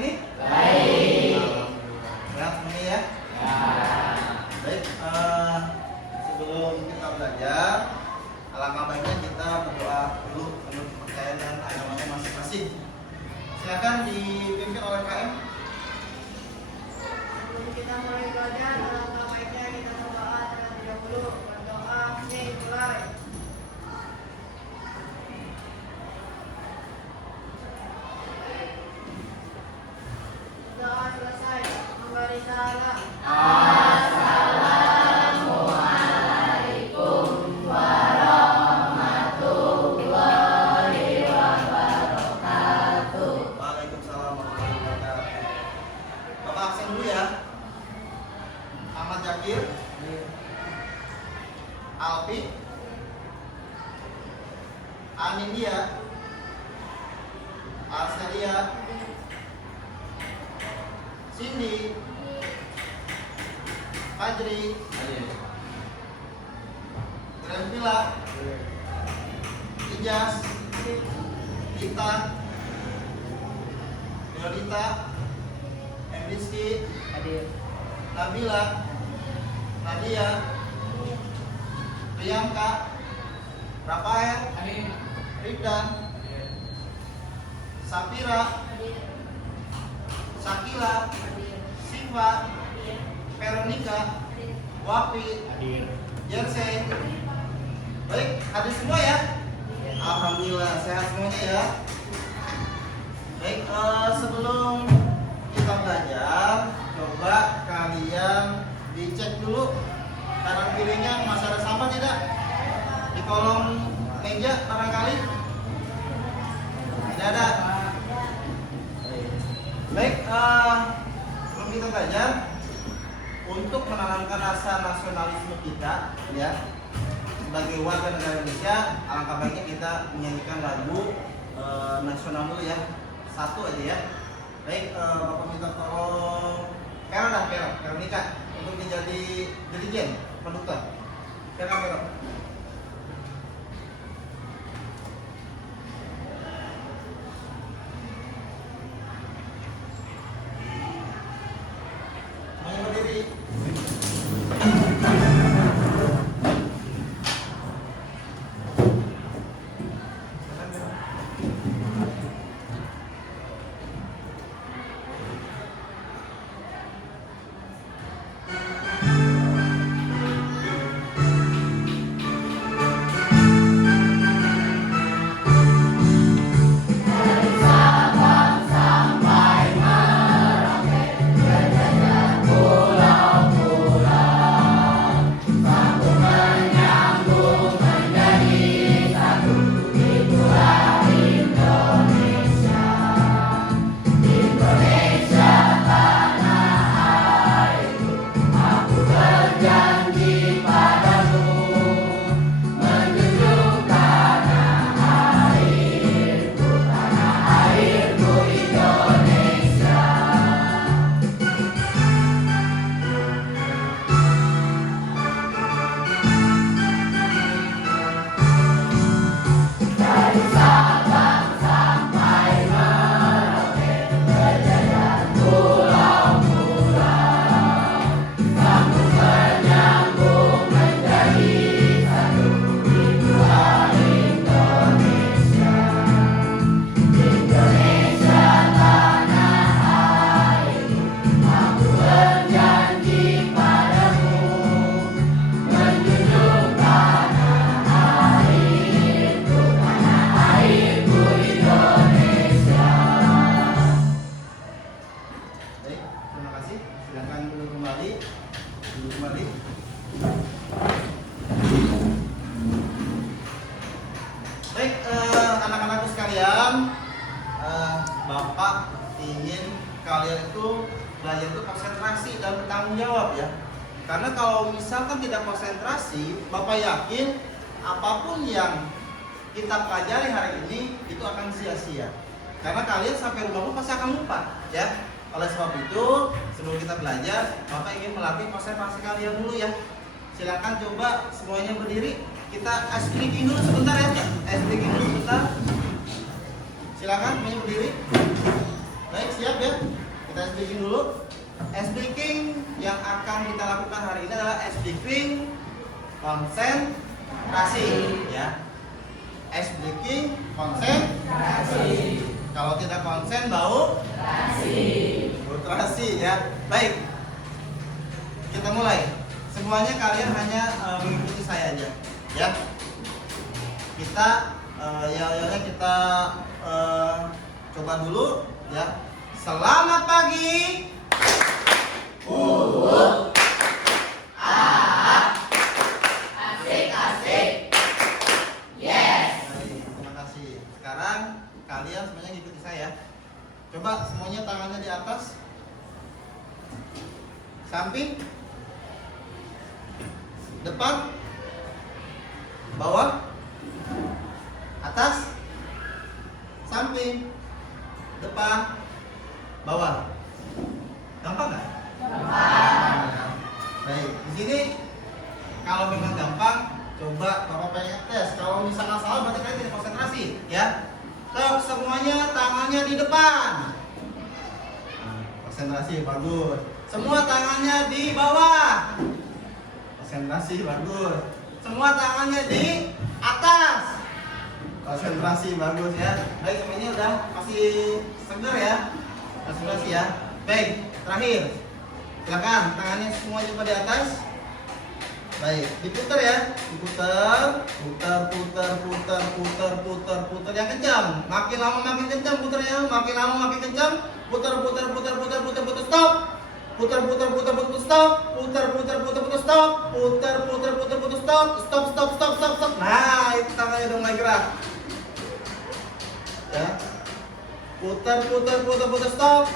ini? Baik. Sehat semuanya ya? Ya. Baik, sebelum kita belajar, alangkah baiknya kita berdoa dulu menurut kepercayaan dan agamanya masing-masing. Silakan dipimpin oleh KM. Sebelum kita mulai belajar, alangkah baiknya kita berdoa terlebih dahulu. Berdoa, mulai. Doa selesai. Memberi salam. Assalamualaikum warahmatullahi wabarakatuh. Waalaikumsalam warahmatullahi wabarakatuh. Bapak absen dulu ya. Ahmad Jakir, Alfi, Anindia, Arselia, Cindy, Fajri, Grandvilla, Ijas, Gita, Yolita, Rizky, Nabila, Nadia, Priyanka, Rafael, Rifdan, Sapira, Sakila, Siva, Veronica, Wafi, Jersey. Baik, hadir semua ya? Alhamdulillah, sehat semuanya ya. Baik, sebelum kita belajar, coba kalian dicek dulu kanan kirinya masih ada sampah tidak? Di kolom meja barangkali? Tidak ada. Baik, sebelum kita belajar, untuk menanamkan rasa nasionalisme kita, ya, sebagai warga negara Indonesia, alangkah baiknya kita menyanyikan lagu nasional dulu ya, satu aja ya. Baik, Bapak minta tolong Veronica untuk menjadi dirijen konduktor. Vero. Semuanya berdiri. Baik, terima kasih. Silakan duduk kembali. Baik, anak-anakku sekalian, Bapak ingin kalian itu belajar itu konsentrasi dan bertanggung jawab ya. Karena kalau misalkan tidak konsentrasi, Bapak yakin apapun yang kita pelajari hari ini itu akan sia-sia. Karena kalian sampai rumah pun pasti akan lupa ya. Oleh sebab itu, sebelum kita belajar, Bapak ingin melatih konsentrasi kalian dulu ya. Silakan coba semuanya berdiri. Kita ice breaking dulu sebentar ya. Ice breaking dulu sebentar. Silakan semuanya berdiri. Baik, siap ya. breaking dulu. Ice breaking yang akan kita lakukan hari ini adalah ice breaking konsentrasi, ya. Ice breaking konsentrasi. Kalau tidak konsen bau ultrasi, ya. Baik. Kita mulai. Semuanya kalian hanya mengikuti saya aja, ya. Kita kita coba dulu, ya. Selamat pagi. Asik. Yes. Baik, terima kasih. Sekarang kalian semuanya ngikuti saya. Coba semuanya tangannya di atas. Samping. Depan. Bawah. Atas. Samping. Depan. Bawah. Gampang nggak? Gampang. Baik, di sini kalau memang gampang, coba Bapak pengen tes. Kalau misalnya salah berarti kalian tidak konsentrasi, ya. Tok, semuanya tangannya di depan. Konsentrasi, bagus. Semua tangannya di bawah. Konsentrasi, bagus. Semua tangannya di atas. Konsentrasi, bagus, ya. Baik, semuanya udah masih seger, ya. Konsentrasi, ya. Baik, terakhir. Silakan tangannya semua coba di atas. Baik, diputar ya. Diputar, putar yang kencang. Makin lama makin kencang putarnya, makin lama makin kencang. Putar, stop. Putar, stop. Putar, stop. Stop. Nah, itu tangannya udah mulai gerak. Ya. Putar, stop.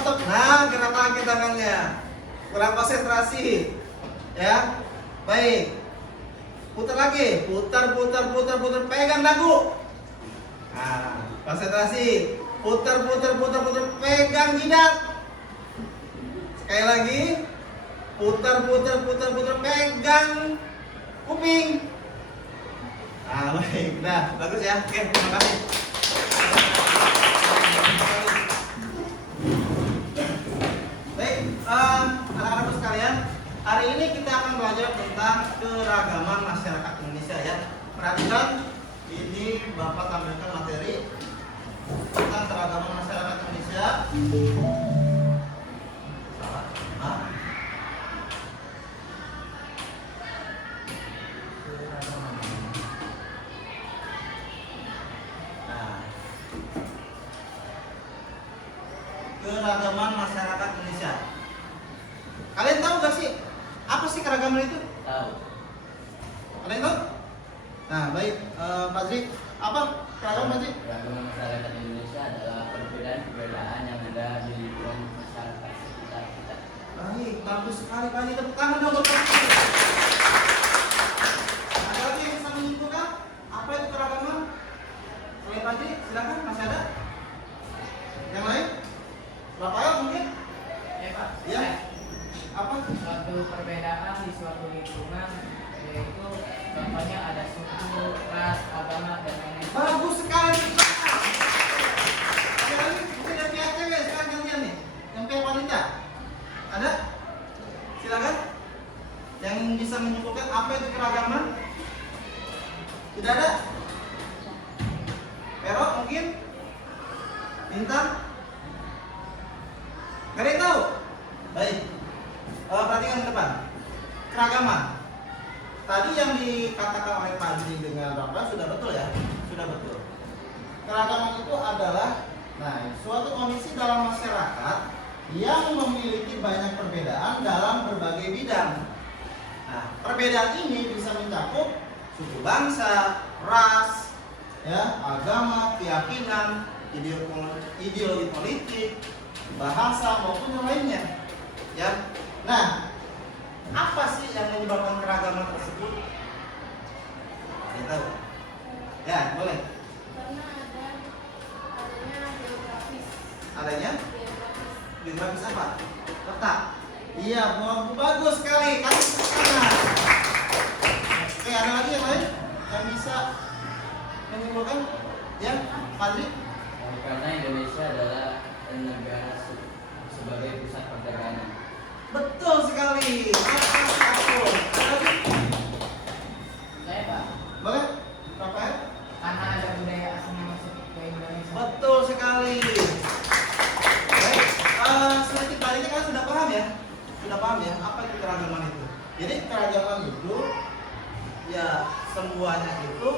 Stop. Nah, gerak lagi tangannya. Kurang konsentrasi. Ya. Baik. Putar lagi. Putar. Pegang dagu. Nah, konsentrasi. Putar. Pegang jidat. Sekali lagi. Putar. Pegang kuping. Nah, baik. Udah, bagus ya. Oke, terima kasih. Baik, anak-anakku sekalian, hari ini kita akan belajar tentang keragaman masyarakat Indonesia, ya. Perhatikan, ini Bapak tampilkan materi tentang keragaman masyarakat Indonesia. Salah. Hah? Keragaman. Nah, keragaman masyarakat Indonesia. Kalian tahu gak sih apa sih keragaman itu? Tahu. Kalian tahu? Nah, baik, Pak Zri, apa keragaman Pak Zri? Keragaman masyarakat Indonesia adalah perbedaan yang ada di lingkungan masyarakat sekitar kita. Baik, bagus sekali Pak Zri. Tepuk tangan dong buat Pak Zri. Ada lagi yang bisa menyimpulkan apa itu keragaman? Selain Pak Zri, silakan, masih ada? Yang lain? Rafael mungkin? Ya Pak, Iya. Apa? suatu perbedaan di suatu lingkungan yaitu contohnya ada suku, ras, agama, dan lain-lain. Bagus sekali. Ada lagi mungkin dari pihak cewek sekarang gantian nih. Yang pihak wanita. Ada? Silakan. Yang bisa menyimpulkan apa itu keragaman? Tidak ada? Pero mungkin? Bintang? Gak ada yang tahu? Baik. Perhatikan ke depan. Keragaman. Tadi yang dikatakan oleh Pak Zri dengan Bapak sudah betul ya? Sudah betul. Keragaman itu adalah suatu kondisi dalam masyarakat yang memiliki banyak perbedaan dalam berbagai bidang. Nah, perbedaan ini bisa mencakup suku bangsa, ras, ya, agama, keyakinan, ideologi politik, bahasa maupun yang lainnya. Ya. Nah, apa sih yang menyebabkan keragaman tersebut? Ada tahu? Ya, boleh. Karena adanya geografis. Adanya? Geografis apa? Letak. Iya, bagus sekali. Kasih tangan. Oke, ada lagi yang lain yang bisa menyimpulkan? Ya, Pak Zri? Karena Indonesia adalah negara suku ya, apa itu keragaman itu? Jadi keragaman itu ya semuanya itu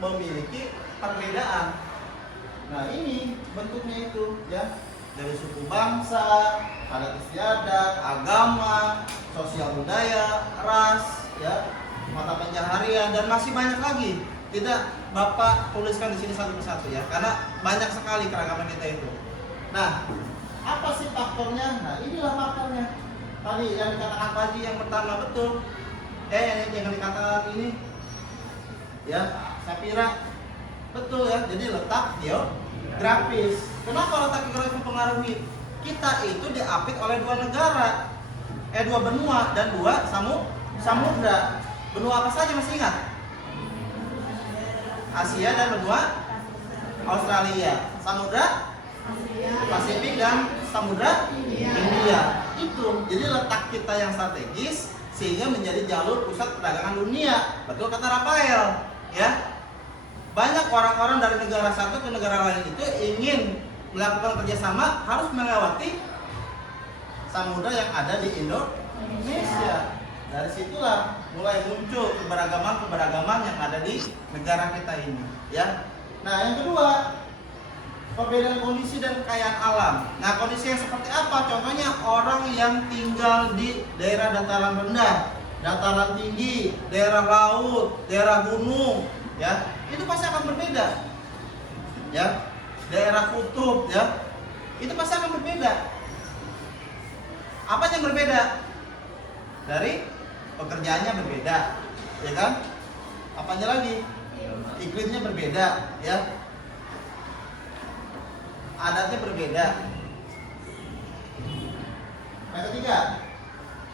memiliki perbedaan. Nah ini bentuknya itu ya, dari suku bangsa, adat istiadat, agama, sosial budaya, ras, ya, mata pencaharian, dan masih banyak lagi. Tidak Bapak tuliskan di sini satu persatu ya, karena banyak sekali keragaman kita itu. Nah, apa sih faktornya? Nah, inilah faktornya. Tadi yang dikatakan Pak Haji yang pertama betul. Yang dikatakan ini ya, Sapira betul ya. Jadi letak geografis. Kenapa letak geografis mempengaruhi? Kita itu diapit oleh dua negara, dua benua dan dua samudra. Benua apa saja masih ingat? Asia dan benua Australia. Samudra Pasifik dan Samudra India. Itu. Jadi letak kita yang strategis sehingga menjadi jalur pusat perdagangan dunia. Betul kata Rafael, ya. Banyak orang-orang dari negara satu ke negara lain itu ingin melakukan kerjasama harus melewati samudra yang ada di Indonesia. Dari situlah mulai muncul keberagaman yang ada di negara kita ini, ya. Nah, yang kedua, perbedaan kondisi dan kekayaan alam. Nah, kondisi yang seperti apa? Contohnya orang yang tinggal di daerah dataran rendah, dataran tinggi, daerah laut, daerah gunung, ya, itu pasti akan berbeda. Ya, daerah kutub, ya, itu pasti akan berbeda. Apa yang berbeda? Dari pekerjaannya berbeda, ya kan? Apanya lagi? Iklimnya berbeda, ya. Adatnya berbeda. Yang ketiga,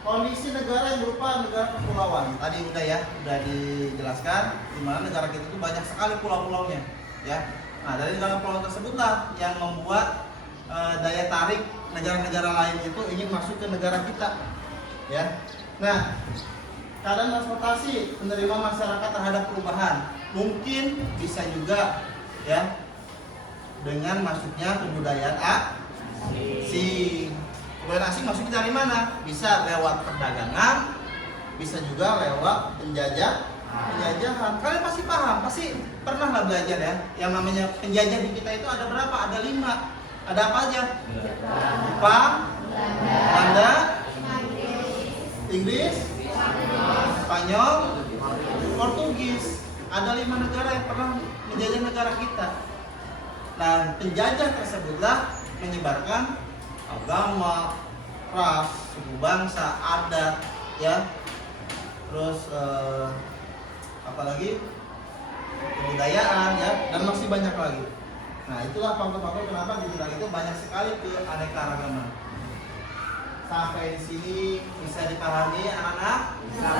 kondisi negara yang berupa negara kepulauan. Tadi udah dijelaskan di mana negara kita itu banyak sekali pulau-pulaunya, ya. Nah, dari negara pulau tersebutlah yang membuat daya tarik negara-negara lain itu ingin masuk ke negara kita, ya. Nah, keadaan transportasi menerima masyarakat terhadap perubahan mungkin bisa juga, ya, dengan masuknya kebudayaan asing. Kebudayaan asing masuknya dari mana? Bisa lewat perdagangan, bisa juga lewat penjajahan. Kalian pasti paham, pasti pernah lah belajar ya. Yang namanya penjajah di kita itu ada berapa? Ada 5. Ada apa aja? Jepang, Belanda, Inggris, Spanyol, Portugis. Ada 5 negara yang pernah menjajah negara kita. Nah, penjajah tersebutlah menyebarkan agama, ras, suku bangsa, adat, ya. Terus apalagi kebudayaan, ya, dan masih banyak lagi. Nah, itulah faktor-faktor kenapa di negara itu banyak sekali keanekaragaman. Sampai di sini bisa dipahami anak-anak? Bisa.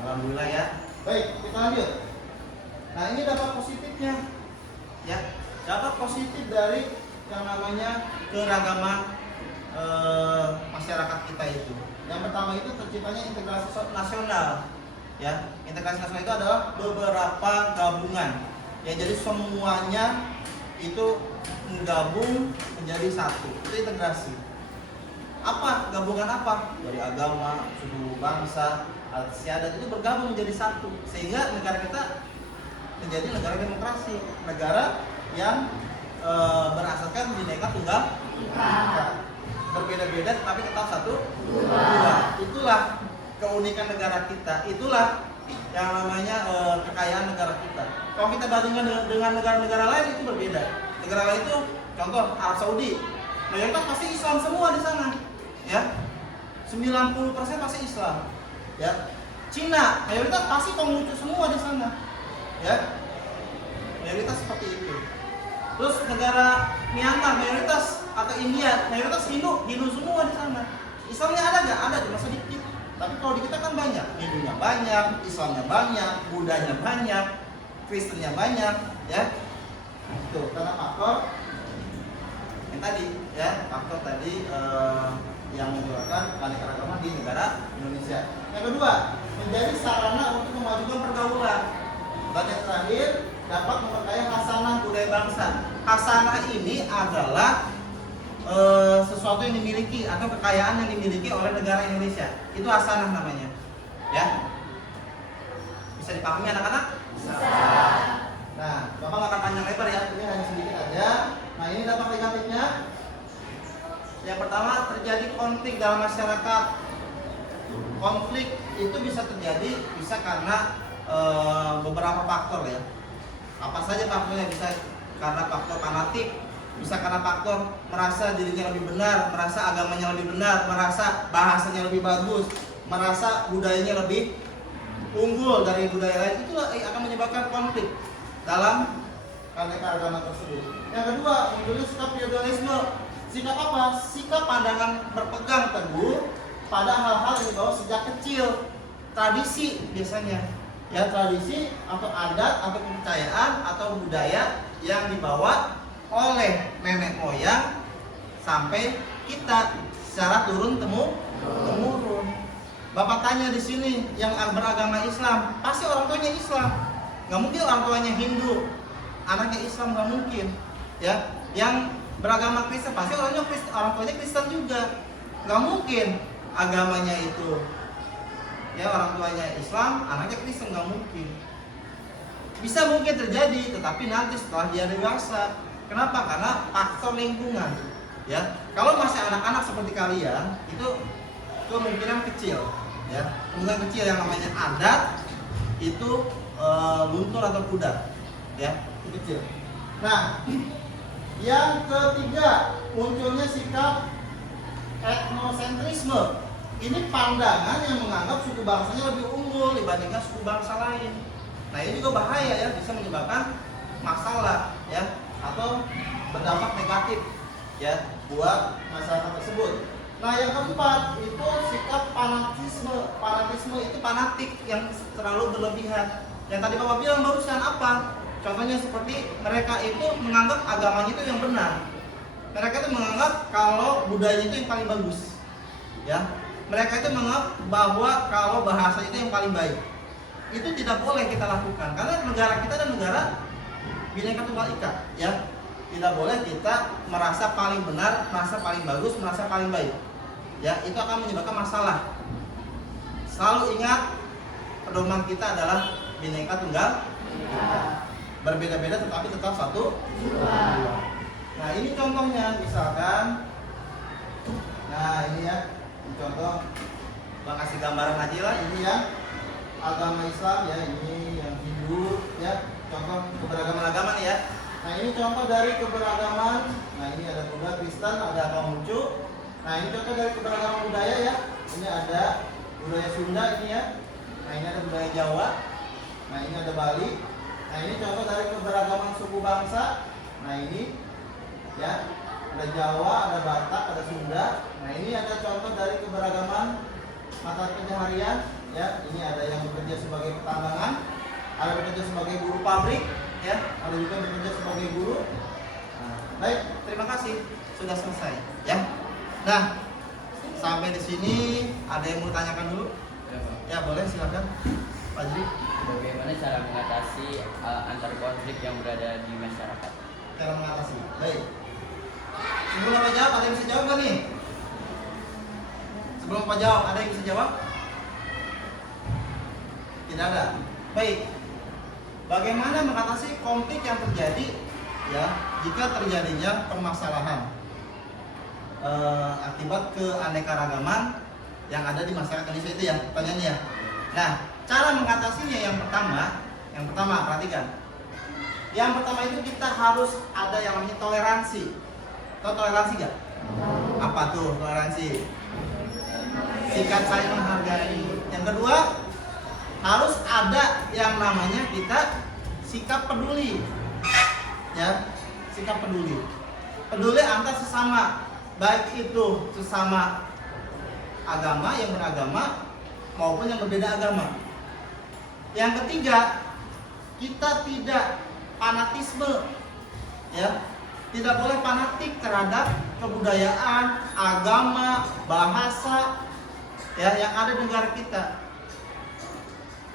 Alhamdulillah ya. Baik, kita lanjut. Nah, ini dampak positifnya, ya. Dampak positif dari yang namanya keragaman masyarakat kita itu. Yang pertama itu terciptanya integrasi nasional, ya. Integrasi nasional itu adalah beberapa gabungan, ya. Jadi semuanya itu menggabung menjadi satu. Itu integrasi. Apa? Gabungan apa? Dari agama, suku bangsa, adat istiadat itu bergabung menjadi satu, sehingga negara kita menjadi negara demokrasi, negara yang berasaskan Bhinneka Tunggal Ika. Berbeda-beda tetapi tetap satu. Itulah keunikan negara kita. Itulah yang namanya kekayaan negara kita. Kalau kita bandingkan dengan negara-negara lain itu berbeda. Negara lain itu contoh Arab Saudi, mayoritas pasti Islam semua di sana, ya. 90% pasti Islam, ya. Cina mayoritas pasti Konghucu semua di sana, ya. Mayoritas seperti itu. Terus negara Myanmar mayoritas, atau India mayoritas Hindu semua di sana. Islamnya ada nggak? Ada, cuma sedikit. Tapi kalau di kita kan banyak, Hindunya banyak, Islamnya banyak, Budanya banyak, Kristennya banyak, ya. Itu karena faktor yang tadi, ya, faktor tadi yang menyebabkan keanekaragaman di negara Indonesia. Yang kedua, menjadi sarana untuk memajukan pergaulan. Dan yang terakhir, dapat memperkaya khasanah budaya bangsa. Khasanah ini adalah sesuatu yang dimiliki atau kekayaan yang dimiliki oleh negara Indonesia. Itu hasanah namanya. Ya. Bisa dipahami anak-anak? Bisa. Nah, Bapak nggak akan panjang lebar ya, ini hanya sedikit aja. Nah, ini dampak negatifnya. Yang pertama, terjadi konflik dalam masyarakat. Konflik itu bisa terjadi bisa karena beberapa faktor ya. Apa saja faktornya? Bisa karena faktor fanatik, bisa karena faktor merasa dirinya lebih benar, merasa agamanya lebih benar, merasa bahasanya lebih bagus, merasa budayanya lebih unggul dari budaya lain. Itulah yang akan menyebabkan konflik dalam keanekaragaman tersebut. Yang kedua, munculnya sikap feodalisme. Sikap apa? Sikap pandangan berpegang teguh pada hal-hal yang dibawa sejak kecil. Tradisi biasanya. Ya, tradisi atau adat atau kepercayaan atau budaya yang dibawa oleh nenek moyang sampai kita secara turun temurun. Bapak tanya di sini yang beragama Islam, pasti orang tuanya Islam. Nggak mungkin orang tuanya Hindu, anaknya Islam, nggak mungkin. Ya, yang beragama Kristen pasti orang tuanya Kristen juga. Nggak mungkin agamanya itu ya orang tuanya Islam, anaknya Kristen, nggak mungkin. Bisa mungkin terjadi, tetapi nanti setelah dia dewasa. Kenapa? Karena faktor lingkungan. Ya, kalau masih anak-anak seperti kalian, itu kemungkinan kecil. Ya, kemungkinan kecil yang namanya adat itu luntur atau pudar. Ya, itu kecil. Nah, yang ketiga, munculnya sikap etnosentrisme. Ini pandangan yang menganggap suku bangsanya lebih unggul dibandingkan suku bangsa lain. Nah, ini juga bahaya ya, bisa menyebabkan masalah ya atau berdampak negatif ya buat masyarakat tersebut. Nah, yang keempat itu sikap fanatisme. Fanatisme itu fanatik yang terlalu berlebihan. Yang tadi Bapak bilang barusan apa? Contohnya seperti mereka itu menganggap agamanya itu yang benar. Mereka itu menganggap kalau budayanya itu yang paling bagus. Ya. Mereka itu menganggap bahwa kalau bahasa itu yang paling baik. Itu tidak boleh kita lakukan karena negara kita adalah negara Bhinneka Tunggal Ika, ya. Tidak boleh kita merasa paling benar, merasa paling bagus, merasa paling baik. Ya, itu akan menyebabkan masalah. Selalu ingat pedoman kita adalah Bhinneka Tunggal Ika. Berbeda-beda tetapi tetap satu. Nah, ini contohnya misalkan. Nah, ini ya. Contoh, Bang kasih gambaran aja lah. Ini yang agama Islam ya, ini yang Hindu ya. Contoh keberagaman agama nih ya. Nah, ini contoh dari keberagaman. Nah, ini ada Buddha, Kristen, ada Konghucu. Nah, ini contoh dari keberagaman budaya ya. Ini ada budaya Sunda ini ya. Nah, ini ada budaya Jawa. Nah, ini ada Bali. Nah, ini contoh dari keberagaman suku bangsa. Nah, ini ya. Ada Jawa, ada Batak, ada Sunda. Nah, ini ada contoh dari keberagaman mata pencaharian ya. Ini ada yang bekerja sebagai pertambangan, ada bekerja sebagai buruh pabrik ya, ada juga bekerja sebagai buruh. Nah, baik, terima kasih sudah selesai ya. Nah, sampai di sini ada yang mau tanyakan dulu? Ya, boleh silakan Pak Jri. Bagaimana cara mengatasi antar konflik yang berada di masyarakat? Cara mengatasi. Baik. Sebelum Bapak jawab, ada yang bisa jawab nggak nih? Sebelum Bapak jawab, ada yang bisa jawab? Tidak ada. Baik. Bagaimana mengatasi konflik yang terjadi ya jika terjadinya permasalahan akibat keanekaragaman yang ada di masyarakat Indonesia itu ya pertanyaannya ya. Nah, cara mengatasinya yang pertama perhatikan. Yang pertama itu kita harus ada yang namanya toleransi. Tahu toleransi gak? Apa tuh toleransi? Sikap saling menghargai. Yang kedua, harus ada yang namanya kita sikap peduli. Ya, sikap peduli. Peduli antar sesama, baik itu sesama agama yang beragama maupun yang berbeda agama. Yang ketiga, kita tidak fanatisme. Ya. Tidak boleh fanatik terhadap kebudayaan, agama, bahasa ya yang ada di negara kita.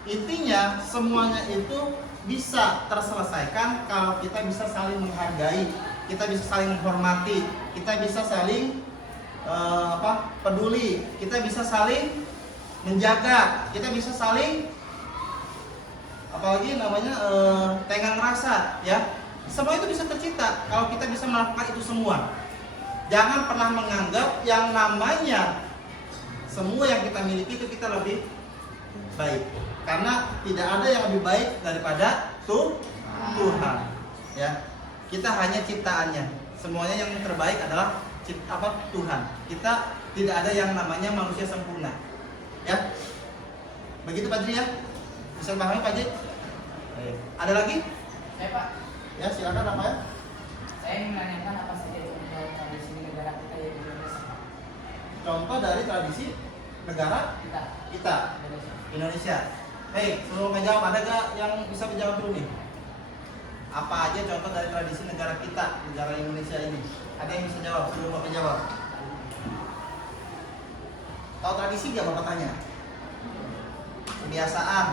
Intinya semuanya itu bisa terselesaikan kalau kita bisa saling menghargai kita bisa saling menghormati, kita bisa saling peduli, kita bisa saling menjaga, kita bisa saling apalagi namanya tenggang rasa, ya. Semua itu bisa tercipta kalau kita bisa melakukan itu semua. Jangan pernah menganggap yang namanya semua yang kita miliki itu kita lebih baik, karena tidak ada yang lebih baik daripada Tuhan, ya. Kita hanya ciptaannya, semuanya yang terbaik adalah Tuhan. Kita tidak ada yang namanya manusia sempurna, ya. Begitu Pak Jri, ya. Bisa pahami Pak Jri? Ada lagi? Saya Pak, Ya silakan, apa ya? saya ingin menanyakan apa saja contoh tradisi negara kita yaitu Indonesia Pak. Contoh dari tradisi negara Kita kita, Indonesia. Baik, sebelum menjawab, ada gak yang bisa menjawab dulu nih? Apa aja contoh dari tradisi negara kita, negara Indonesia ini? Ada yang bisa jawab sebelum Bapak jawab? Tahu tradisi gak Bapak tanya? Kebiasaan,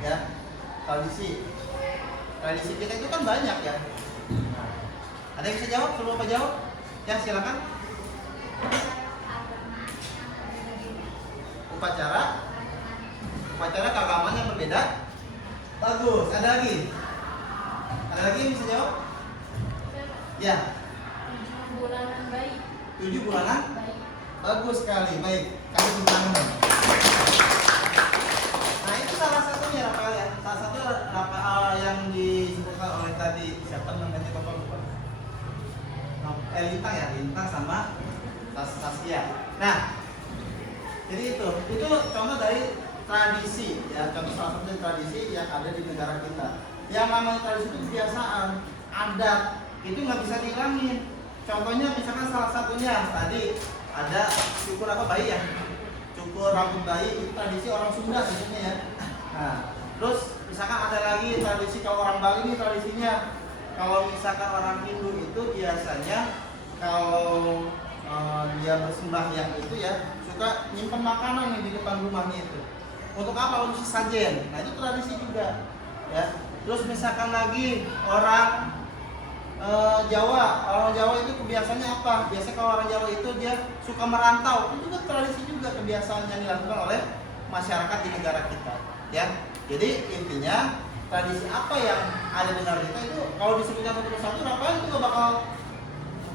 ya, tradisi. Tradisi kita itu kan banyak, ya. Ada yang bisa jawab sebelum Bapak jawab? Ya silakan. Upacara keagamaan yang berbeda. Bagus. Ada lagi? Ada lagi yang bisa jawab? Ya. 7 bulanan bayi. 7 bulanan? Bayi. Bagus sekali. Baik. Kami tepuk tangan. Nah itu salah satunya Rafael, ya. Salah satu yang disebutkan oleh tadi siapa namanya Bapak lupa. Lintang, ya, Lintang sama Saskia. Nah, jadi itu contoh dari tradisi, ya, contoh salah satu dari tradisi yang ada di negara kita. Yang namanya tradisi itu kebiasaan, adat, itu nggak bisa dihilangin. Contohnya misalkan salah satunya tadi ada cukur bayi, ya, cukur rambut bayi, itu tradisi orang Sunda sebenarnya, ya. Nah, terus misalkan ada lagi tradisi kalau orang Bali ini tradisinya, kalau misalkan orang Hindu itu biasanya kalau dia bersembahyang itu, ya, suka nyimpen makanan nih di depan rumahnya itu. Untuk apa? Untuk sesajen. Nah itu tradisi juga, ya. Terus misalkan lagi orang Jawa itu kebiasaannya apa? Biasanya kalau orang Jawa itu dia suka merantau. Itu juga tradisi juga, kebiasaan yang dilakukan oleh masyarakat di negara kita, ya. Jadi intinya tradisi apa yang ada di negara kita itu kalau disebutkan satu persatu, Rafael itu gak bakal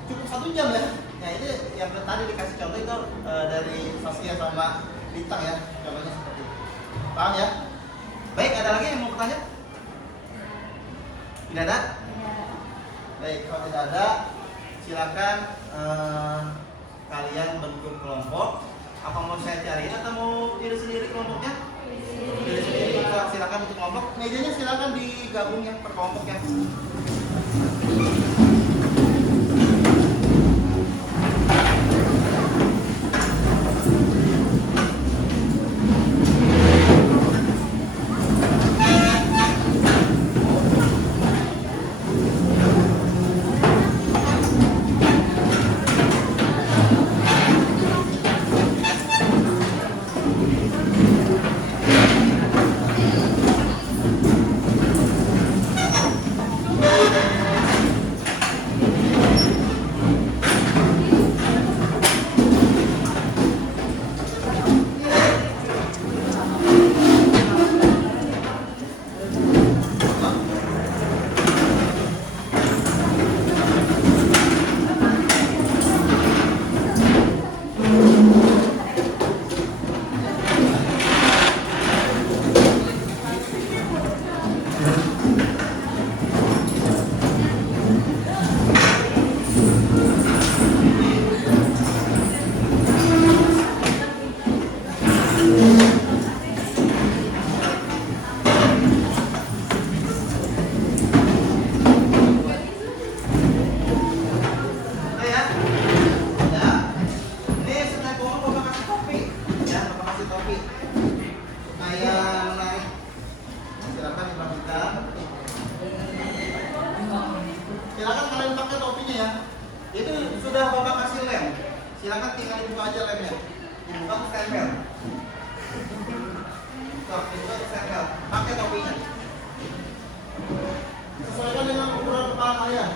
cukup 1 jam, ya. Ya ini yang tadi dikasih contoh itu dari Saskia sama Bintang, ya. Contohnya seperti itu. Paham, ya? Baik, ada lagi yang mau bertanya? Tidak ada? Baik, kalau tidak ada, silakan kalian bentuk kelompok. Apa mau saya cariin atau mau diri sendiri kelompoknya? Diri sendiri. Silakan bentuk kelompok. Mejanya silakan digabung, ya, per kelompok, ya. Silakan tinggal dibuka aja lemnya. Dibuka terus tempel. Tuh, dibuka terus tempel. Pakai topinya. Sesuaikan dengan ukuran kepala kalian.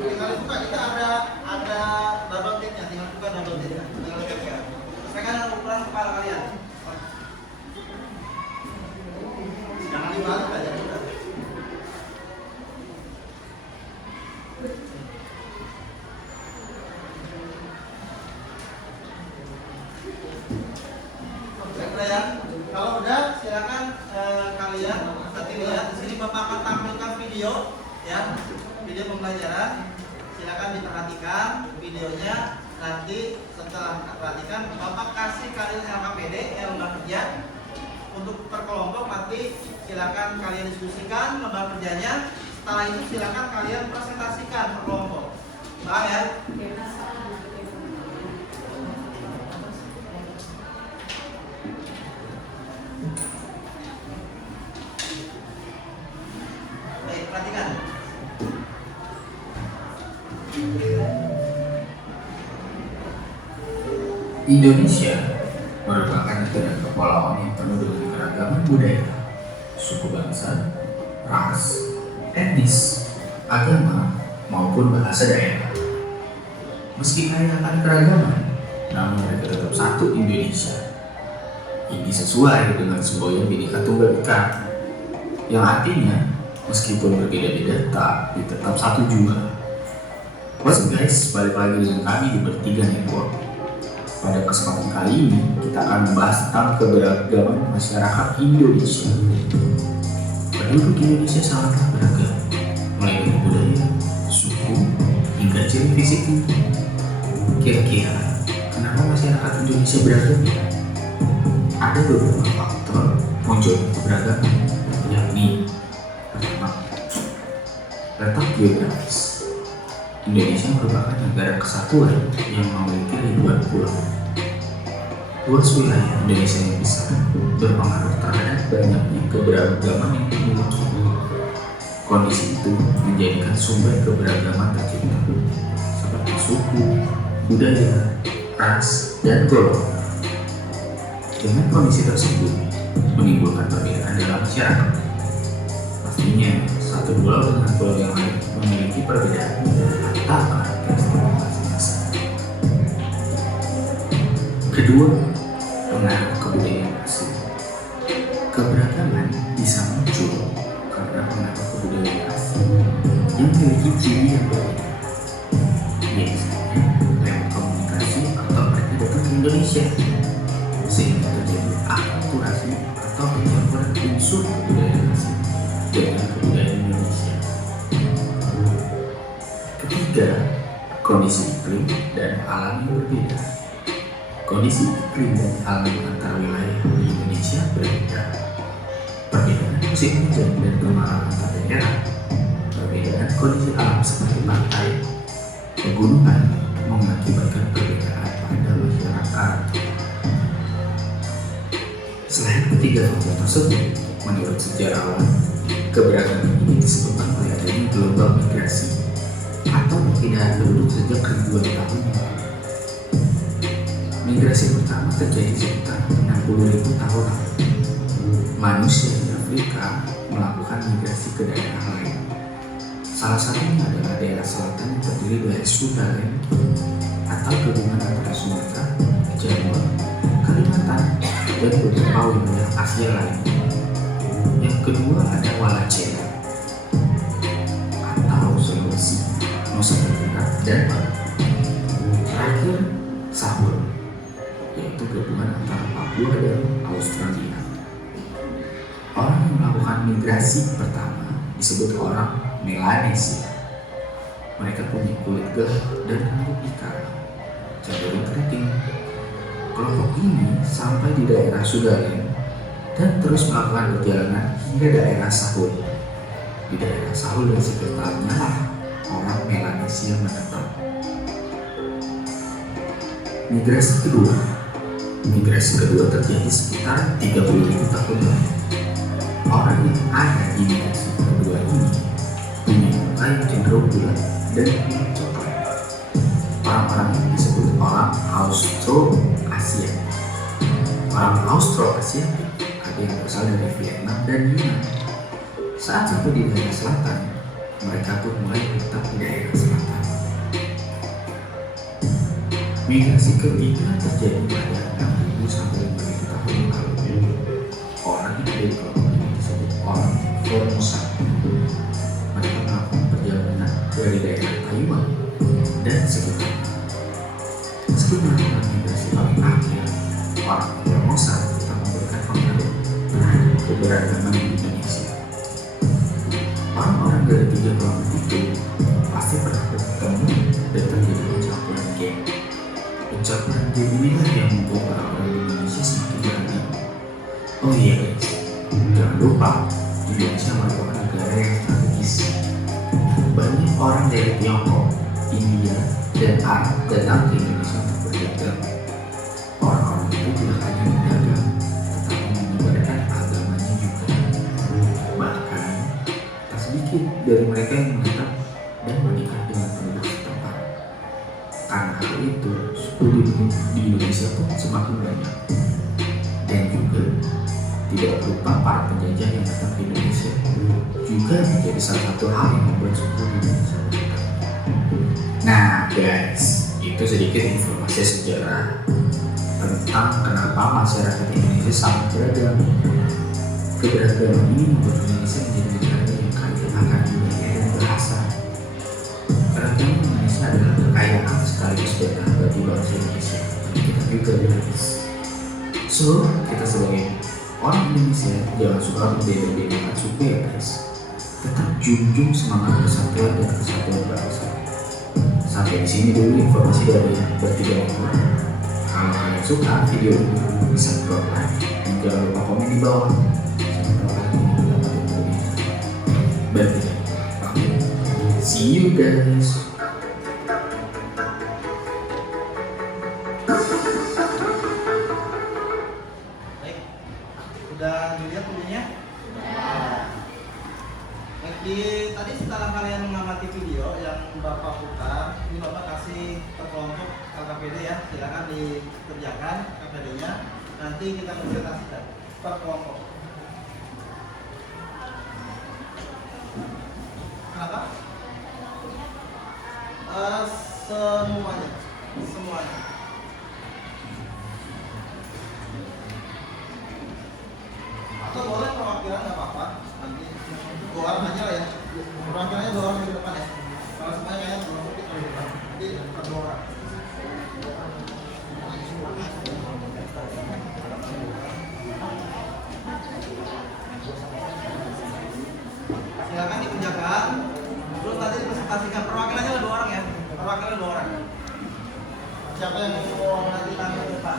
Tinggal buka, kita ada double tip-nya, tinggal buka double tip-nya. Tinggal lihat ya. Sekarang ukuran kepala kalian. Jangan dibalik aja udah. Baik ya. Kalau udah silakan kalian nanti lihat di sini Bapak akan tampilkan video ya. Video pembelajaran. Silakan diperhatikan videonya. Nanti setelah perhatikan Bapak kasih kalian LKPD lembar kerja untuk per kelompok. Nanti silakan kalian diskusikan lembar kerjanya. Setelah itu silakan kalian presentasikan per kelompok. Paham ya? Baik, perhatikan. Indonesia merupakan negara kepulauan yang penuh dengan keragaman budaya, suku bangsa, ras, etnis, agama, maupun bahasa daerah. Meski kaya akan keragaman, namun mereka tetap satu Indonesia. Ini sesuai dengan semboyan Bhinneka Tunggal Ika, yang artinya meskipun berbeda-beda tapi tetap satu juga. What's up guys, balik lagi dengan kami di Bertiga Network. Pada kesempatan kali ini kita akan membahas tentang keberagaman masyarakat Indonesia. Penduduk Indonesia sangatlah beragam, mulai dari budaya, suku, hingga ciri fisik. Kira-kira kenapa masyarakat Indonesia beragam? Ada beberapa faktor munculnya keberagaman, yakni pertama, letak geografis. Indonesia merupakan negara kesatuan yang memiliki ribuan pulau. Luas wilayah Indonesia yang besar berpengaruh terhadap banyaknya keberagaman yang dimiliki. Kondisi itu menjadikan sumber keberagaman tercipta, seperti suku, budaya, ras, dan golongan. Dengan kondisi tersebut menimbulkan perbedaan dalam masyarakat. Pastinya satu pulau dengan pulau yang lain memiliki perbedaan atau karakteristik masing-masing. Kedua, pengaruh kebudayaan asing. Keberagaman bisa muncul karena pengaruh kebudayaan asing yang memiliki ciri yang berbeda. Biasanya lewat komunikasi atau mereka datang ke Indonesia, sehingga terjadi akulturasi atau pencampuran unsur kebudayaan asing dengan kebudayaan Indonesia. Ketiga, kondisi iklim dan alam yang berbeda. Kondisi iklim dan alam antar wilayah di Indonesia berbeda. Perbedaan musim hujan dan kemarau antar daerah, perbedaan kondisi alam seperti pantai, pegunungan mengakibatkan perbedaan pada masyarakat. Selain ketiga faktor tersebut, menurut sejarawan, keberagaman ini disebabkan oleh adanya gelombang migrasi atau perpindahan penduduk sejak ribuan tahun yang lalu. Migrasi pertama terjadi sekitar 60.000 tahun lalu. Manusia di Afrika melakukan migrasi ke daerah lain. Salah satunya adalah daerah selatan yang terdiri dari Sundaland atau gabungan antara Sumatera, Jawa, Kalimantan, dan beberapa wilayah Asia lainnya. Yang kedua ada Wallacea atau Sulawesi, Nusa Tenggara, dan Bali. Terakhir, Sahul, yaitu gabungan antara Papua dan Australia. Orang yang melakukan migrasi pertama disebut orang Melanesia. Mereka punya kulit gelap dan rambut ikan, cenderung keriting. Kelompok ini sampai di daerah Sundaland dan terus melakukan perjalanan hingga daerah Sahul. Di daerah Sahul dan sekitarnya lah orang Melanesia menetap. Migrasi kedua terjadi sekitar 30.000 tahun lalu. Orang yang ada di migrasi kedua ini punya muka yang cenderung bulat dan kulit coklat. Orang-orang ini disebut orang Austroasiatik. Orang Austroasiatik ada yang berasal dari Vietnam dan Yunani. Saat sampai di daerah selatan, mereka pun mulai menetap di daerah selatan. Migrasi ke itu terjadi pada 6.000 sampai 5.000 tahun yang lalu. Orang yang ada di kelompok ini disebut orang Formosa. Mereka melakukan perjalanan dari daerah Taiwan dan sekitarnya. Sebelum melakukan migrasi paling akhir, orang Formosa tetap memberikan pengaruh terhadap keberagaman di Indonesia. Orang-orang dari tiga kelompok itu pasti pernah bertemu dan terjadi pencampuran gen. Pencampuran gen inilah yang membuat orang-orang di Indonesia semakin beragam. Oh iya guys, jangan lupa Indonesia merupakan negara yang strategis. Banyak orang dari Tiongkok, India, dan Arab datang ke Indonesia untuk berdagang. Orang-orang itu tidak hanya berdagang, tetapi menyebarkan agamanya juga. Bahkan, tak sedikit dari mereka yang menetap dan menikah dengan penduduk setempat. Karena hal itu, suku di Indonesia pun semakin banyak. Dan juga, tidak lupa para penjajah yang datang ke Indonesia juga menjadi salah satu hal yang membuat suku di Indonesia berkembang. Nah guys, itu sedikit informasi sejarah tentang kenapa masyarakat Indonesia sangat beragam. Keberagaman ini membuat Indonesia menjadi negara yang kaya akan budaya dan bahasa. Keragaman Indonesia adalah kekayaan sekaligus berkah bagi bangsa Indonesia. Kita juga gratis. So, kita sebagai orang Indonesia jangan suka membeda-bedakan suku ya guys. Tetap junjung semangat persatuan dan kesatuan bangsa. Sampai di sini dulu informasi dari bertiga orang. Kalau kalian suka video ini, bisa drop like dan jangan lupa komen di bawah. Bertiga. See you guys. Baik, udah dilihat videonya? Tadi setelah kalian mengamati video yang Bapak putar, ini Bapak kasih per kelompok KKPD ya, silakan dikerjakan KKPD-nya. Nanti kita presentasikan per kelompok. Kenapa? Semuanya. Atau boleh perwakilan nggak apa-apa, nanti dua orang aja lah ya. Perwakilannya dua orang di depan ya. Kalau semuanya kayaknya belum kita di depan, jadi dua orang. Silakan dikerjakan. Terus tadi presentasikan perwakilannya dua orang ya. Perwakilan dua orang. Siapa yang mau nanti tampil ke depan?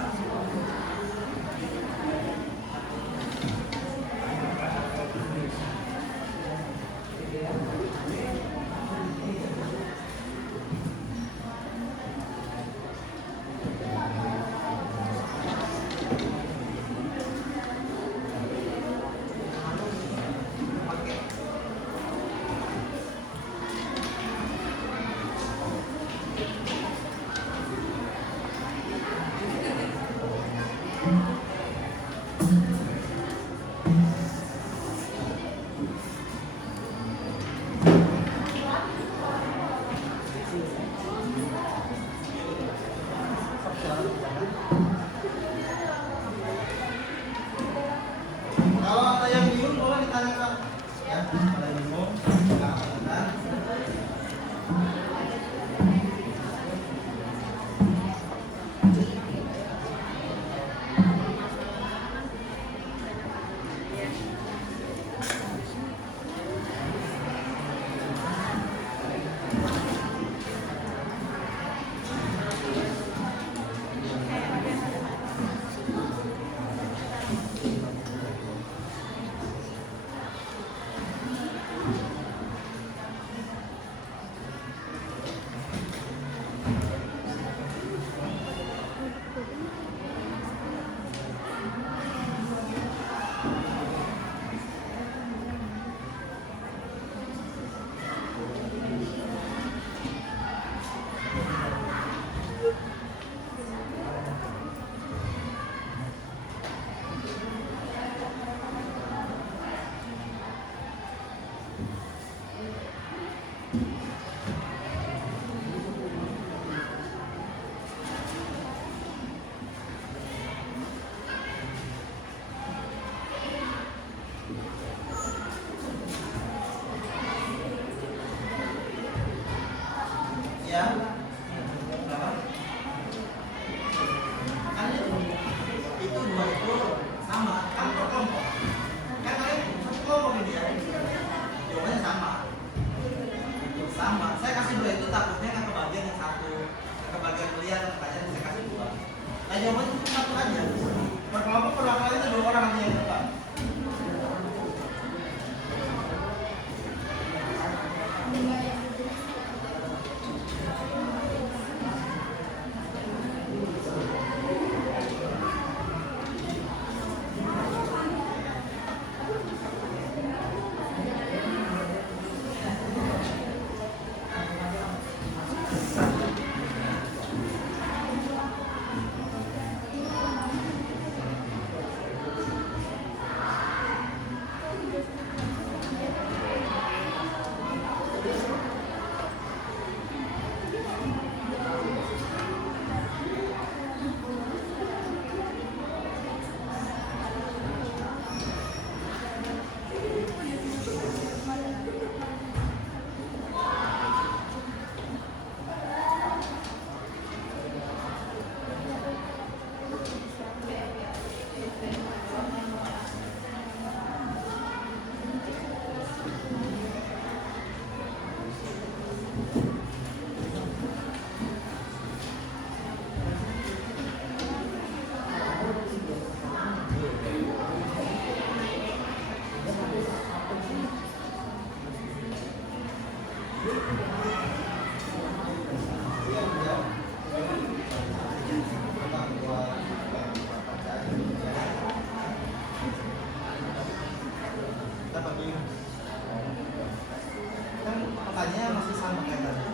Ya. Berapa? Kan itu dua itu sama, kan per kelompok. Kan kalian satu kelompok ini ya. Jawabannya sama. Sama. Saya kasih dua itu takutnya nggak kebagian yang satu, nggak kebagian kuliah, makanya saya kasih dua. Nah jawabannya cuma satu aja. Per kelompok perwakilan itu dua orang aja yang depan. Kan pertanyaannya masih sama kayak tadi.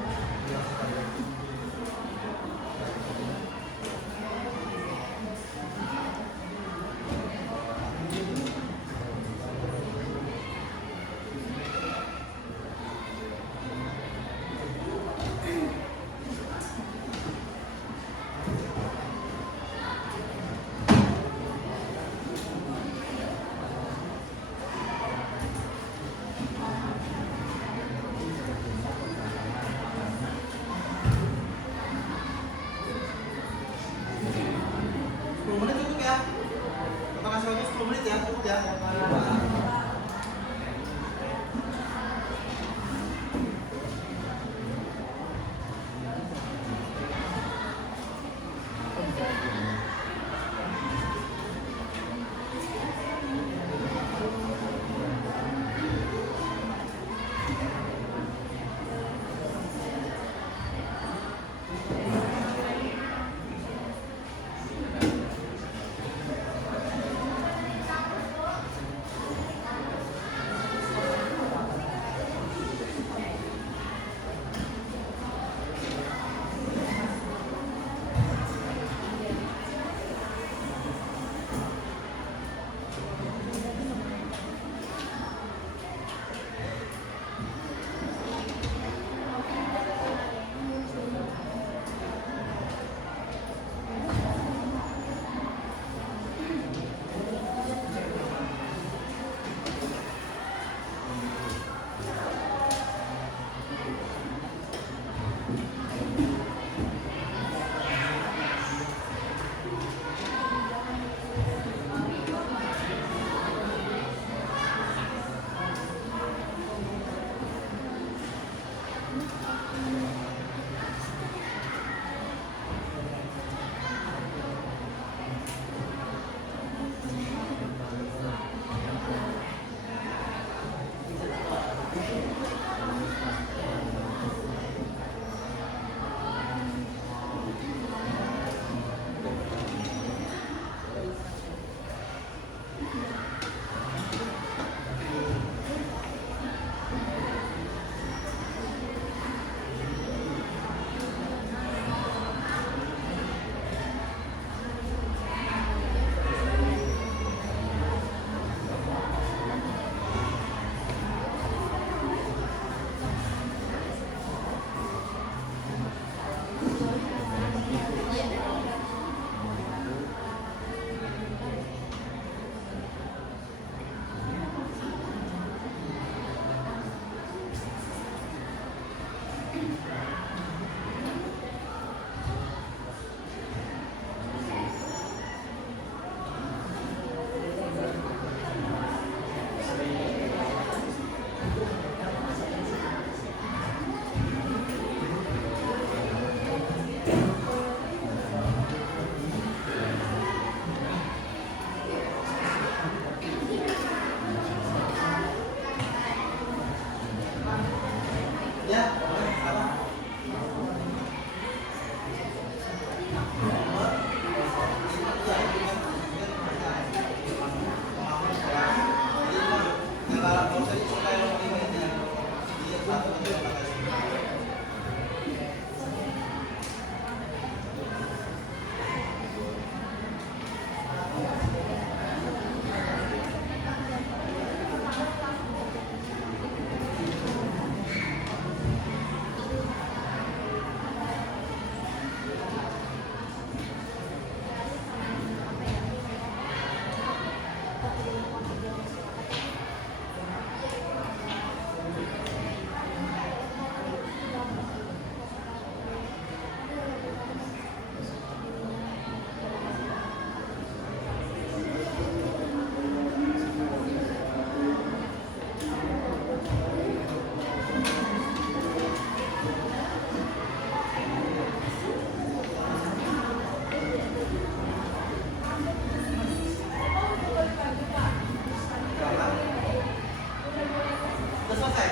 Udah selesai?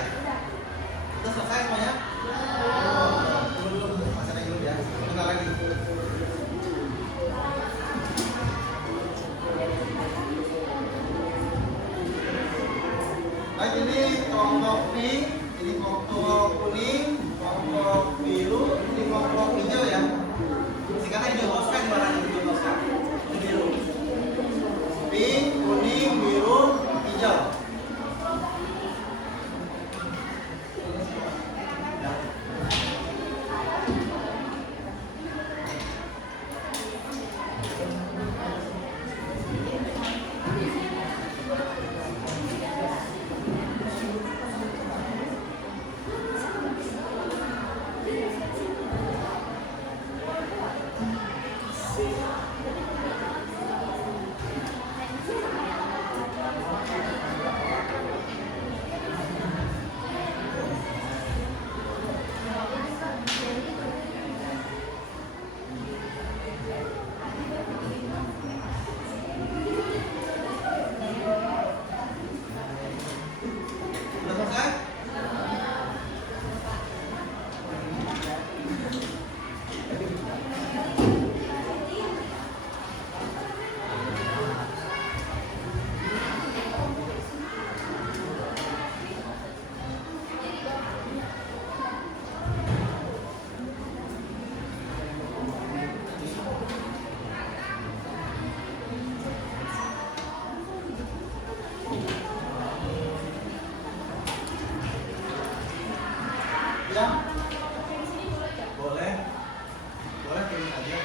Udah selesai semuanya? Belum, masih ada dulu ya. Bentar lagi. Baik, ini kelompok pink, ini kelompok kuning, kelompok biru, ini kelompok hijau ya. Singkatnya hijau Oscar gimana hijau Oscar? Ini biru. Pink, kuning, biru, hijau. Udah selesai? Ya? Boleh. Boleh pilih aja.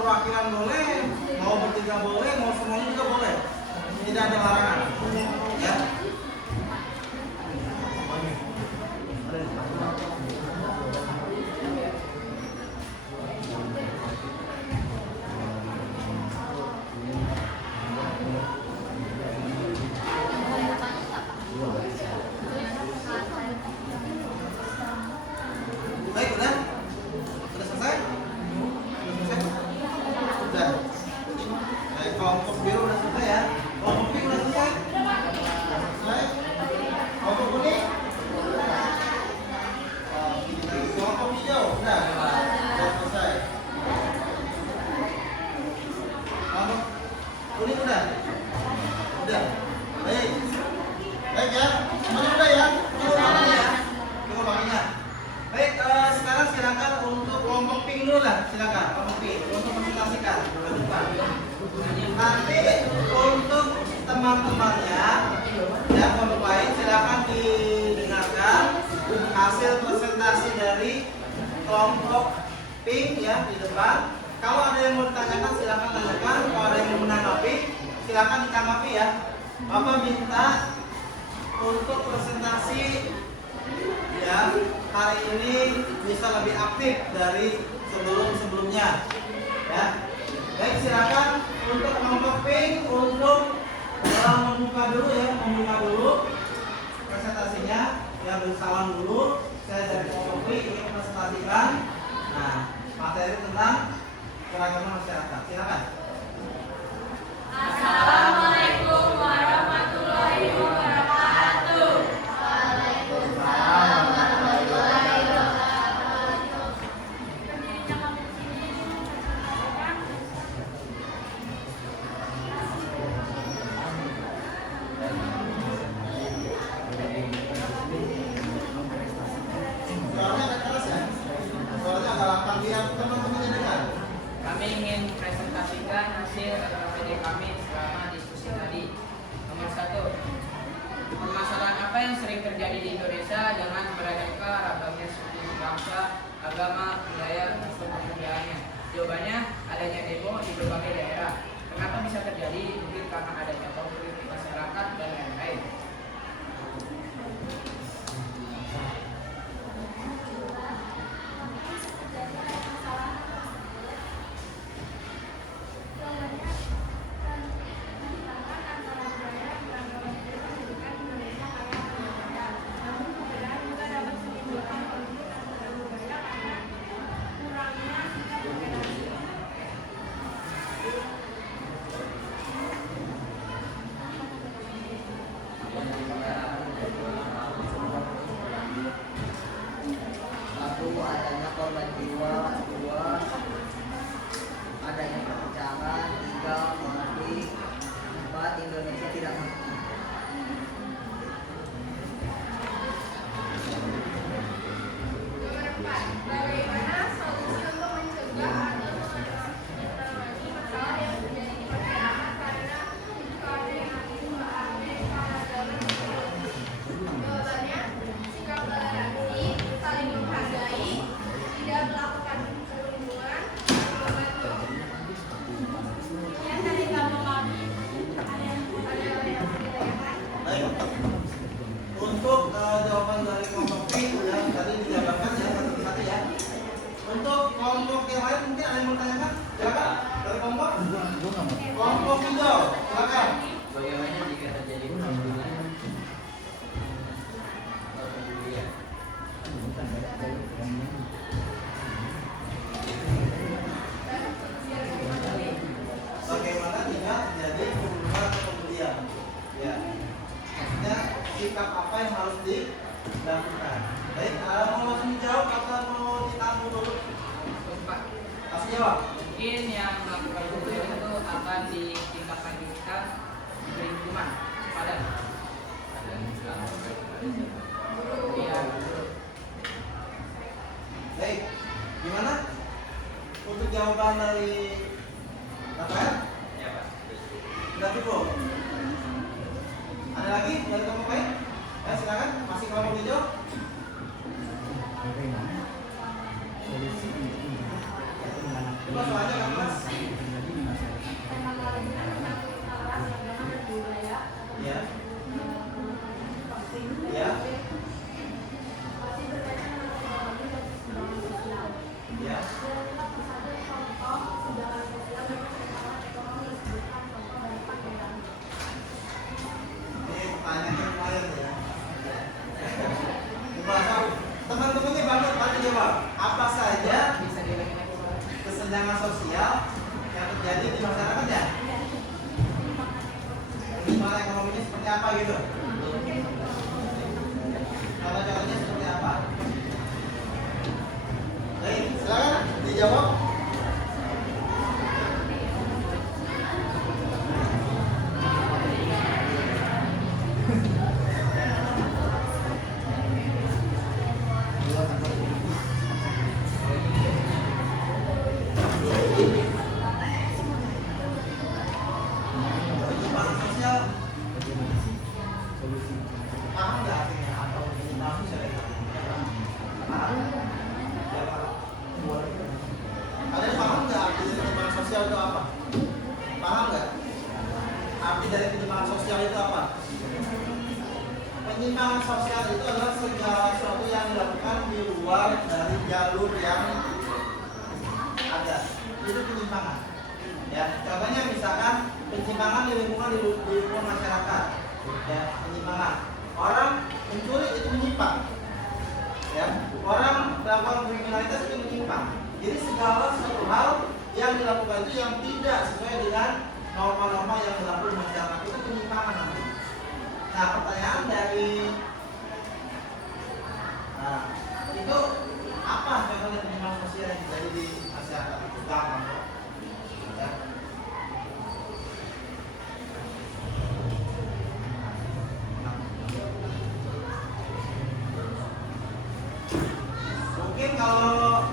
perwakilan boleh, mau bertiga boleh, mau semuanya juga boleh. Tidak ada larangan. Ya. Baik, udah? Udah selesai? Udah selesai? Udah. Baik, kelompok biru udah selesai ya. Kelompok pink udah selesai? Udah selesai. Kelompok kuning? Kelompok hijau? Udah. Udah selesai. Kelompok kuning udah? Udah. Baik. Baik ya. Semuanya udah ya? Cukup banget ya? Cukup banget. Baik, sekarang silakan untuk kelompok pink dulu lah, silakan kelompok pink untuk presentasikan ke depan. Nanti untuk teman-temannya ya kelompok lain silakan didengarkan hasil presentasi dari kelompok pink ya di depan. Kalau ada yang mau ditanyakan silakan tanyakan, kalau ada yang mau menanggapi silakan ditanggapi ya. Bapak minta untuk presentasi ya hari ini bisa lebih aktif dari sebelum-sebelumnya ya. Baik, silakan untuk kelompok pink untuk membuka dulu presentasinya ya, bersalam dulu. Saya dari kelompok pink ingin presentasikan materi tentang keragaman masyarakat. Silakan. Assalamualaikum warahmatullahi wabarakatuh. Suaranya agak keras ya. Suaranya agak lantang biar teman-teman dengar. Kami ingin presentasikan hasil PD kami selama diskusi tadi. Nomor 1, permasalahan apa yang sering terjadi di Indonesia dengan beraneka ragamnya suku, bangsa, agama, budaya, atau kebudayaannya? Jawabannya adanya demo di berbagai daerah. Kenapa bisa terjadi? Mungkin karena adanya konflik masyarakat dan lain-lain. Satu, adanya korban jiwa. Dua, adanya perpecahan. Tiga, konflik. Empat, Indonesia tidak maju. Nomor 4, bagaimana solusi untuk mencegah atau menangani masalah yang terjadi di masyarakat karena koordinasi keanekaragaman ideologi? Jawabannya, sikap toleransi, saling menghargai, tidak melakukan perundungan, membantu. Yang tadi kamu kami ada yang ditanyakan? Baik. Untuk jawaban dari kelompok pink yang tadi dijabarkan ya satu-satu ya. Untuk kelompok yang lain mungkin ada yang mau tanyakan? Silakan dari kelompok. Kelompok hijau, silakan. Bagaimana jika terjadi perundungan atau perbulian? Bagaimana jika terjadi perundungan atau pembulian? Ya. Maksudnya sikap apa yang harus dilakukan? Baik, mau langsung dijawab atau mau ditanggung dulu? Keempat, Langsung jawab. mungkin yang melakukan pembulian itu akan ditingkatlanjutkan diberi hukuman pada Baik, gimana? Untuk jawaban dari Rafael? Ya, Pak. Sudah cukup? Ada lagi dari kelompok lain? Ya silakan, masih kelompok hijau. Coba soalnya kan mas. terjadi di masyarakat ya? Penyimpangan ekonominya seperti apa gitu? Contoh-contohnya seperti apa? Baik, silakan dijawab. Penyimpangan sosial, paham nggak artinya atau penyimpangan sosial itu? Paham? Ya, paham. Kalian paham nggak arti dari penyimpangan sosial itu apa? Paham nggak? Arti dari penyimpangan sosial itu apa? Penyimpangan sosial itu adalah segala sesuatu yang dilakukan di luar dari jalur yang ada. Itu penyimpangan. Ya, contohnya misalkan penyimpangan di lingkungan masyarakat. Ya, penyimpangan. Orang mencuri itu menyimpang. Ya, orang melakukan kriminalitas itu menyimpang. Jadi segala sesuatu hal yang dilakukan itu yang tidak sesuai dengan norma-norma yang berlaku di masyarakat itu penyimpangan nanti. Nah, pertanyaan dari itu apa contohnya penyimpangan sosial yang terjadi di masyarakat itu? Gampang kok. Ya. Mungkin kalau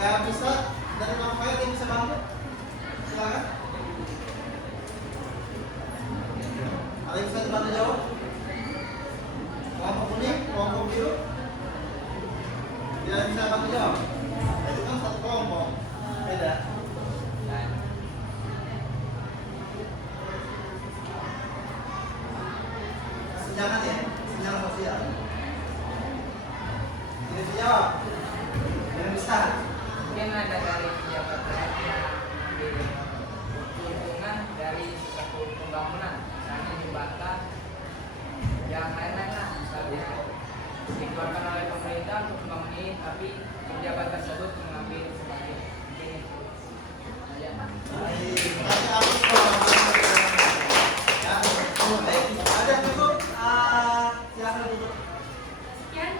saya bisa dari Bang Fair yang bisa bantu, silakan. Ada yang bisa dibantu jawab? Kelompok kuning, kelompok biru, tidak bisa bantu jawab. Itu kan satu kelompok, beda. Senjangan ya, senjangan sosial. Tidak bisa jawab, tidak bisa. Mungkin ada dari pejabat lain yang ambil keuntungan dari satu pembangunan, misalnya jembatan, yang lain-lain lah, misalnya dikeluarkan oleh pemerintah untuk membangun ini, tapi pejabat tersebut mengambil sebagai ini. Ya. Baik, kasih aplaus buat ya. Baik, ada cukup. Silakan duduk. Sekian.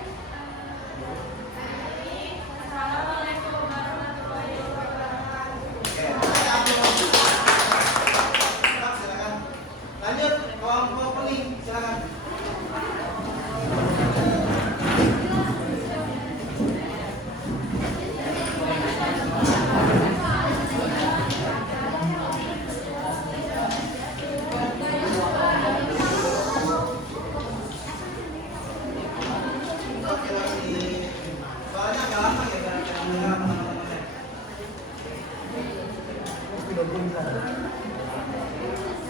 Assalamualaikum warahmatullahi wabarakatuh. Oke, kasih aplaus. Silakan. Lanjut, kelompok kuning, silakan. Soalnya agak lama ya kira-kira teman-temannya.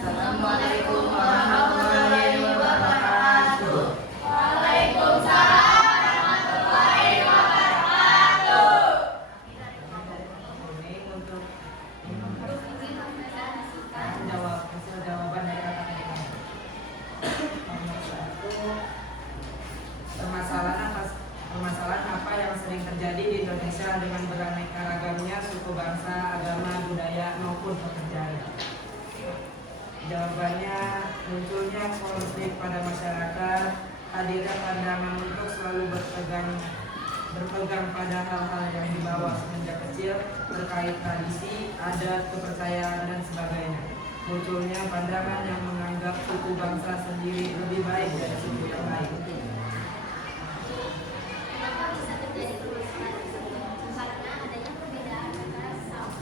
Assalamualaikum warahmatullahi wabarakatuh. Ini untuk jawab hasil jawaban dari kata-kata. Nomor 1, permasalahan apa yang sering terjadi di Indonesia dengan beraneka ragamnya suku bangsa, agama, budaya maupun pekerjaan? Jawabannya, munculnya konflik pada masyarakat, hadirnya pandangan untuk selalu berpegang pada hal-hal yang dibawa semenjak kecil terkait tradisi, adat, kepercayaan, dan sebagainya. Munculnya pandangan yang menganggap suku bangsa sendiri lebih baik dari suku yang lain. Kenapa bisa terjadi permasalahan tersebut? Karena adanya perbedaan antara sesama.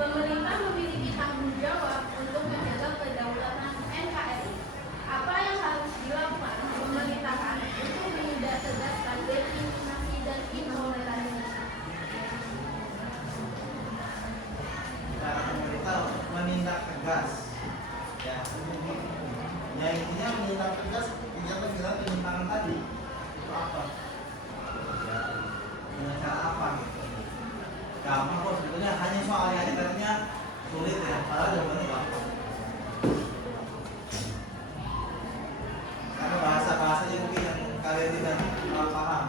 Pemerintah memiliki tanggung jawab untuk menjaga kedaulatan NKRI. Apa yang harus dilakukan pemerintahan untuk menindak tegaskan diskriminasi dan intoleransi? Cara pemerintah menindak tegas, ya. Ya intinya menindak tegas kegiatan-kegiatan penyimpangan tadi itu apa? Ya, dengan cara apa? Gitu. Gampang kok sebetulnya, hanya soalnya aja katanya sulit ya, padahal jawabannya gampang. Karena bahasa-bahasanya mungkin yang kalian tidak paham.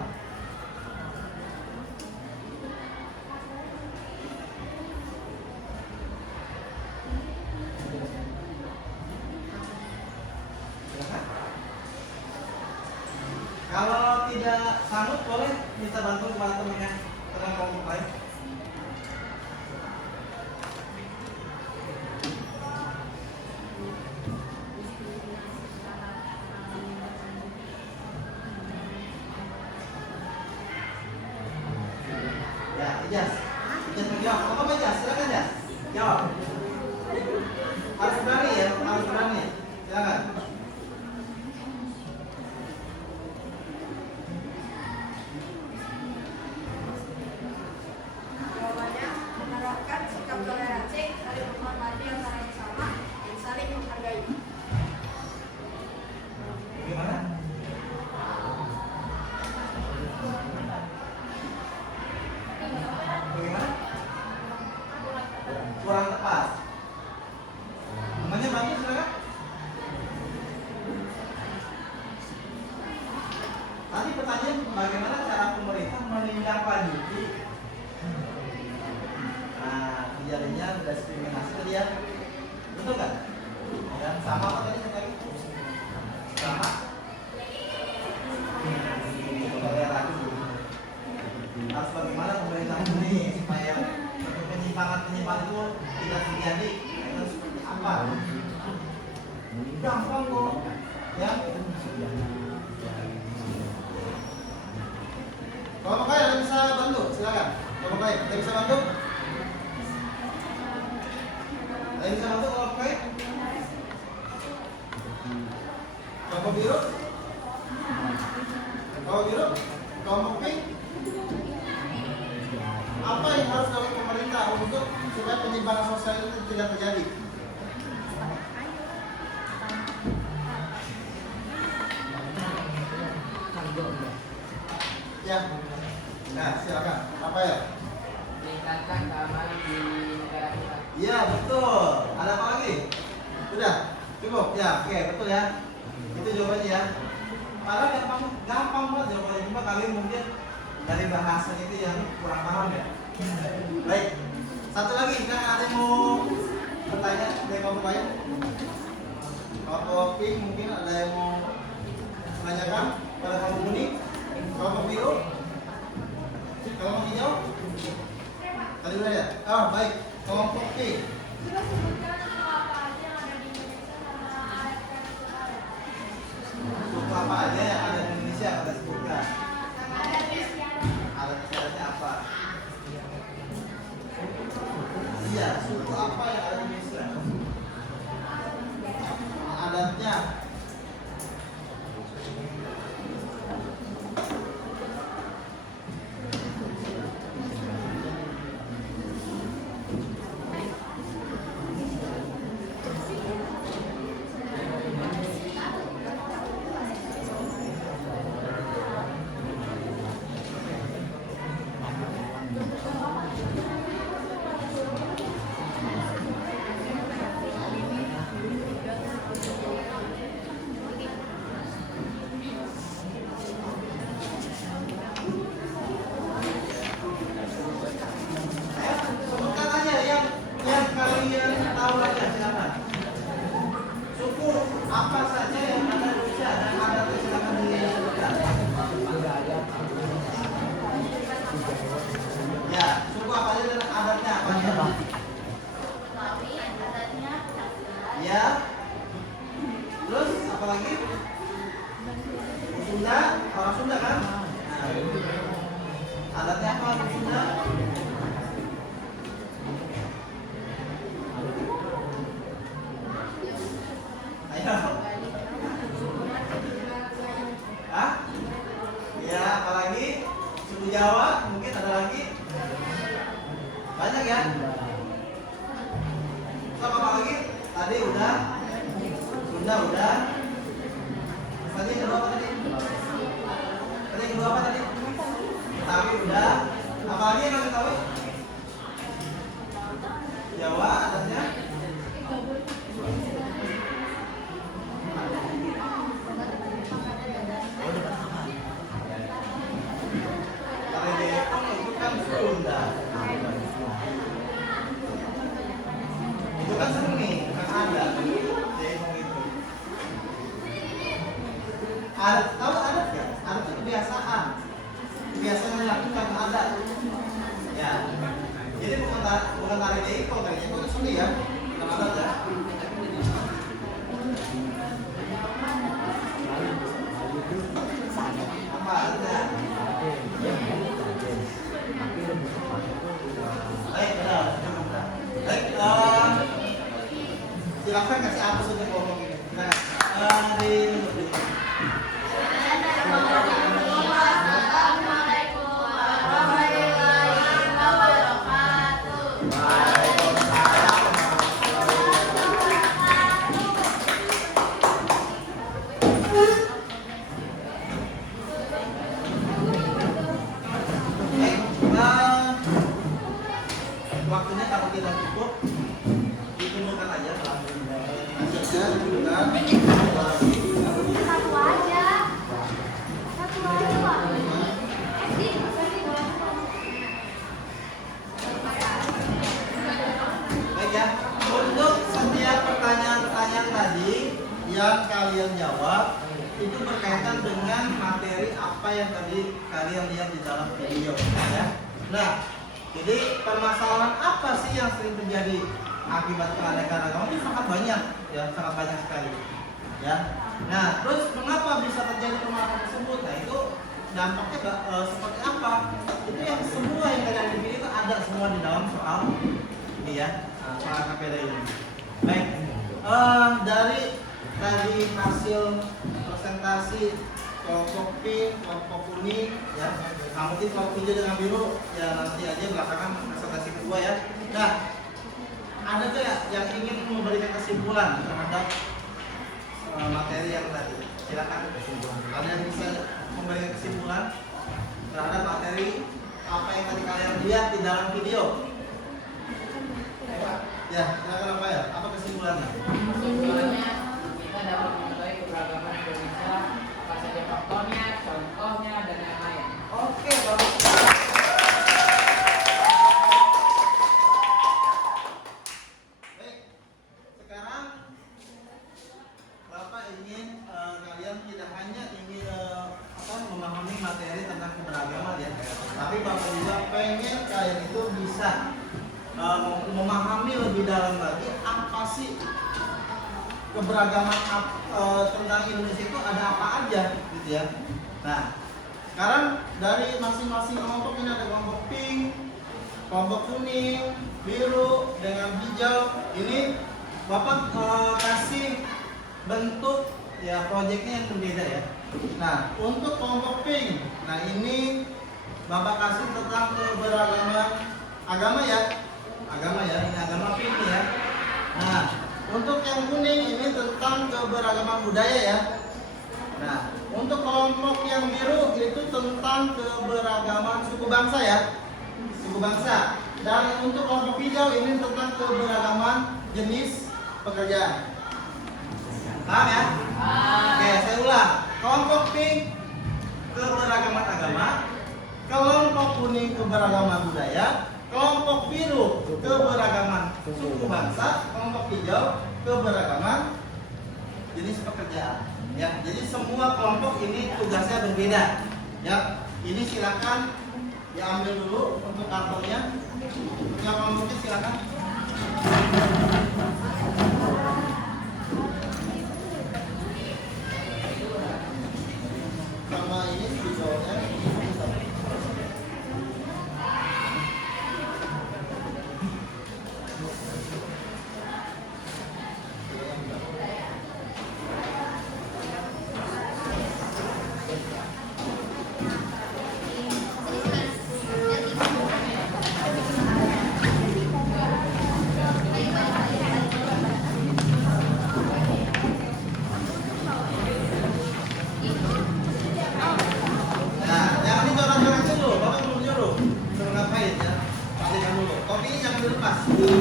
Kalau tidak sanggup boleh minta bantu kepada temannya, teman kelompok lain. Ya, Ijas menjawab. Apa Ijas? Silakan Ijas. Jawab. Harus berani ya, harus berani. Silakan. Jawabannya menerapkan sikap toleransi, saling menghormati antara sesama, dan saling menghargai. Bagaimana? Bagaimana? Kurang tepat. Namanya bantu silakan. Tadi pertanyaan bagaimana cara pemerintah menindaklanjuti terjadinya diskriminasi tadi ya, betul kan? Dan sama apa tadi yang tadi? Sama. Toleransi. Harus bagaimana pemerintah ini supaya penyimpangan itu tidak terjadi? Itu seperti apa? Gampang kok, ya. Kalau kalian ada bisa bantu, silakan. Kalau kalian ada bisa bantu? Ada yang bisa bantu kalau kalian? Kelompok biru? Kelompok biru? Kelompok pink? Apa yang harus dilakukan pemerintah untuk supaya penyimpangan sosial itu tidak terjadi? Ya. Nah, silakan. Apa ya? Meningkatkan keamanan di negara kita. Iya, betul. Ada apa lagi? Sudah? Cukup? Ya, oke, betul ya. Itu jawabannya ya. Padahal gampang banget jawabannya. Cuma kalian mungkin dari bahasa itu yang kurang paham ya. Baik. Satu lagi, kan ada yang mau bertanya dari kelompok lain? Kelompok pink mungkin ada yang mau menanyakan pada kelompok kuning? Kelompok biru? Kelompok hijau? Tadi udah ya? Oh, baik. Kelompok pink. Sudah sebutkan apa aja yang ada di Indonesia sama adat tradisional. Suku apa aja yang ada di Indonesia pada sebutkan? Adat istiadat. Adat istiadatnya apa? Iya, suku apa yang ada di Indonesia? Adatnya. Tadi udah? Sunda udah? Tadi yang kedua apa tadi? Tadi yang kedua apa tadi? Betawi udah? Apa lagi yang Betawi? Jawa adatnya? Tari Depok itu kan Sunda. Itu kan seni, bukan adat. Depok itu. Adat, tahu adat ya? Adat itu kebiasaan. Kebiasaan melakukan adat. Ya. Jadi bukan tari Depok, tari Depok itu seni ya, bukan adat ya. Apa ada? Baik, benar. Baik, silakan kasih apa sudah ngomong ini. Nah, Assalamualaikum warahmatullahi wabarakatuh. waktunya kalau tidak cukup dikumpulkan aja aja dikumpulkan Satu aja. Satu aja, Pak. baik ya. Untuk setiap pertanyaan-pertanyaan tadi yang kalian jawab itu berkaitan dengan materi apa yang tadi kalian lihat di dalam video ya. Nah, jadi permasalahan apa sih yang sering terjadi akibat keanekaragaman itu sangat banyak ya, sangat banyak sekali ya. Nah, terus mengapa bisa terjadi permasalahan tersebut? Nah, itu dampaknya seperti apa? Itu yang semua yang kalian pilih itu ada semua di dalam soal ini ya, soal KPD ini. Baik, dari hasil presentasi kelompok pink, kelompok kuning ya, nah mungkin kelompok hijau dengan biru ya nanti aja belakangan presentasi kedua ya. Nah, ada nggak ya yang ingin memberikan kesimpulan terhadap materi yang tadi? Silakan. Ada yang bisa memberikan kesimpulan terhadap materi apa yang tadi kalian lihat di dalam video? Ya, silakan apa ya? Apa kesimpulannya? Kesimpulannya kita dapat mengetahui keberagaman Indonesia, apa saja faktornya, contohnya, dan yang lain. Oke, bagus sekali. Baik, sekarang Bapak ingin kalian tidak hanya ingin memahami materi tentang keberagaman ya, tapi Bapak juga pengen kalian itu bisa memahami lebih dalam lagi apa sih keberagaman tentang Indonesia itu ada apa aja gitu ya. Nah, sekarang dari masing-masing kelompok ini ada kelompok pink, kelompok kuning, biru, dengan hijau. Ini Bapak kasih bentuk ya proyeknya yang berbeda ya. Nah, untuk kelompok pink, nah ini Bapak kasih tentang keberagaman agama ya. Agama ya, ini agama pink ya. Nah, untuk yang kuning ini tentang keberagaman budaya ya. Nah, untuk kelompok yang biru itu tentang keberagaman suku bangsa ya. Suku bangsa. Dan untuk kelompok hijau ini tentang keberagaman jenis pekerjaan. Paham ya? Oke, saya ulang. Kelompok pink keberagaman agama, kelompok kuning keberagaman budaya, kelompok biru keberagaman suku bangsa, kelompok hijau keberagaman jenis pekerjaan. Ya, jadi semua kelompok ini tugasnya berbeda. Ya, ini silakan diambil dulu untuk kartonnya. Yang kelompoknya silakan. Sama ini visualnya.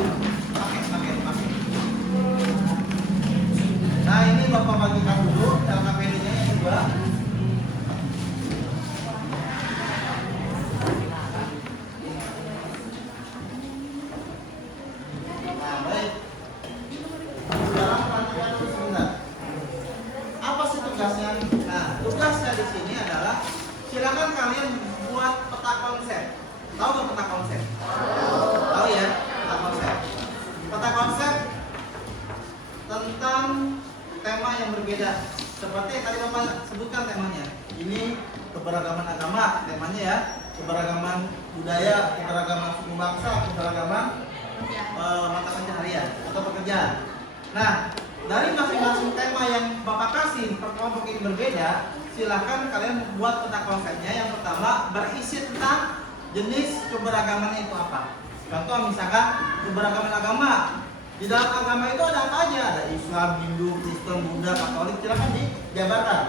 Pakai. Nah ini Bapak bagikan dulu cara KPD-nya yang kedua. Nah baik. Sekarang perhatikan dulu sebentar. Apa sih tugasnya? Nah tugasnya di sini adalah silakan kalian buat peta konsep. Tahu nggak peta konsep? Tahu ya, peta konsep. Peta konsep tentang tema yang berbeda. Seperti yang tadi Bapak sebutkan temanya. Ini keberagaman agama, temanya ya. Keberagaman budaya, keberagaman suku bangsa, keberagaman mata pencaharian atau pekerjaan. Nah, dari masing-masing tema yang Bapak kasih per kelompok ini berbeda, silahkan kalian buat peta konsepnya. Yang pertama berisi tentang jenis keberagaman itu apa. Contoh misalkan keberagaman agama. Di dalam agama itu ada apa aja? Ada Islam, Hindu, Kristen, Buddha, Katolik. Silahkan dijabarkan.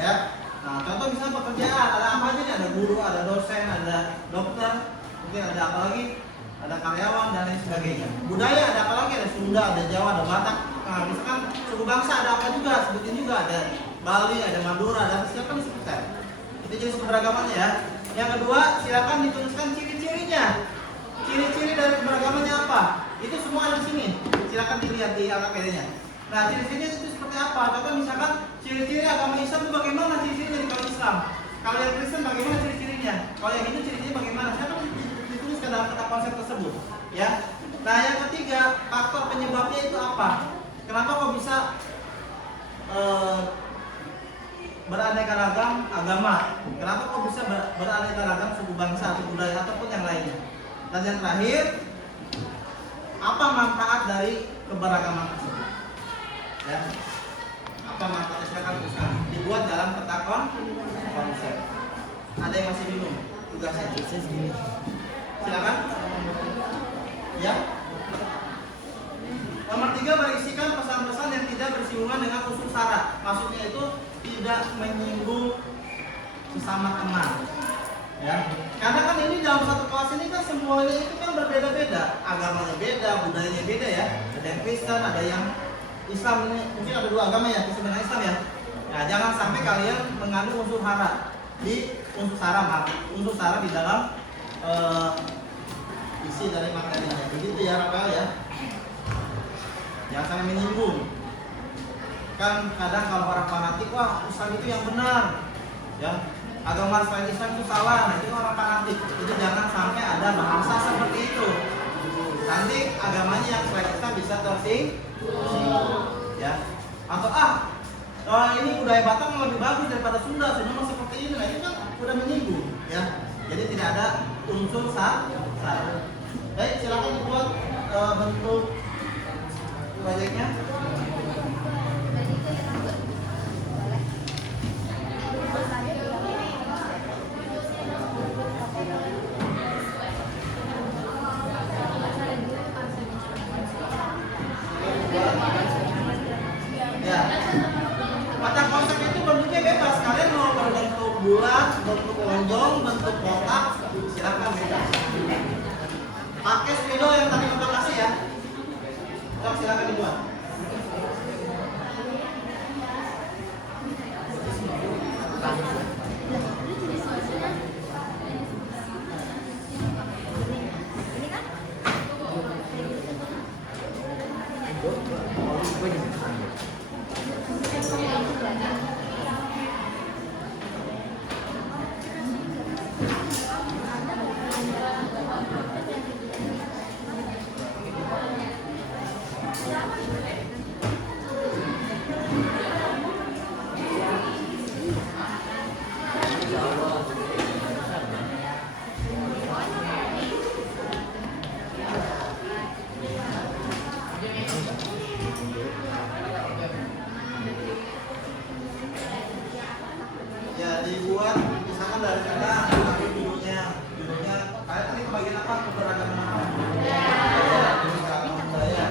Ya. Nah, contoh misalnya pekerjaan, ada apa aja nih? Ada guru, ada dosen, ada dokter, mungkin ada apa lagi? Ada karyawan dan lain sebagainya. Budaya ada apa lagi? Ada Sunda, ada Jawa, ada Batak. Nah, misalkan suku bangsa ada apa juga? Sebutin juga ada Bali, ada Madura, dan silakan disebutkan. Itu jenis keberagamannya ya. Yang kedua, silakan dituliskan ciri-cirinya. Ciri-ciri dari keberagamannya apa? Itu semua ada di sini. Silakan dilihat di KPD-nya. Nah, ciri-cirinya itu seperti apa? Contoh misalkan ciri-ciri agama Islam itu bagaimana ciri-cirinya dari kalau Islam? Kalau yang Kristen bagaimana ciri-cirinya? Kalau yang Hindu ciri-cirinya bagaimana? Silakan dituliskan dalam peta konsep tersebut, ya. Nah, yang ketiga, faktor penyebabnya itu apa? Kenapa kok bisa beraneka ragam agama? Kenapa kok bisa beraneka ragam suku bangsa atau budaya ataupun yang lainnya? Dan yang terakhir, apa manfaat dari keberagaman tersebut? Ya. Apa manfaatnya? Silakan tuliskan. Dibuat dalam peta konsep. Ada yang masih bingung tugasnya? Silakan. Ya. Nomor 3, berisikan pesan-pesan yang tidak bersinggungan dengan unsur sara. Maksudnya itu tidak menyinggung sesama teman. Ya. Karena kan ini dalam satu kelas ini kan semuanya itu kan berbeda-beda, agamanya beda, budayanya beda ya. Ada yang Kristen, ada yang Islam, ini mungkin ada 2 agama ya, Kristen dan Islam ya. Nah, jangan sampai kalian mengandung unsur sara unsur sara di dalam isi dari materinya. Begitu ya Rafael ya. Jangan sampai menyinggung. Kan kadang kalau orang fanatik, wah Islam itu yang benar, ya. Agama selain Islam itu salah, nah itu orang fanatik. Jadi jangan sampai ada bahasa seperti itu. Nanti agamanya yang selain Islam bisa tersinggung, ya. Atau ini budaya Batak lebih bagus daripada Sunda, Sunda seperti ini, nah itu kan udah menyinggung, ya. Jadi tidak ada unsur sara. Baik, silakan dibuat bentuk proyeknya. Bulat, bentuk lonjong, bentuk kotak, silakan bebas. Pakai spidol yang tadi Bapak kasih ya. Silakan dibuat. Ya dibuat misalkan dari kata judulnya kayak tadi kebagian apa keberagaman apa? Budaya.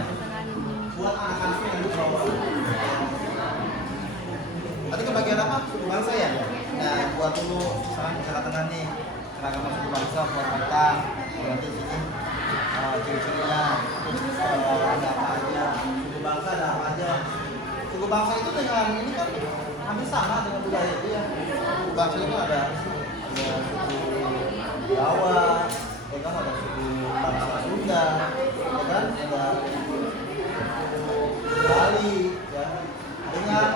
Buat anak-anak bangsa itu dengan ini kan hampir sama dengan budaya itu ya. Suku bangsa itu ada suku Jawa, ya kan, ada suku bangsa Sunda, ya kan, ada Bali, ya. Dengan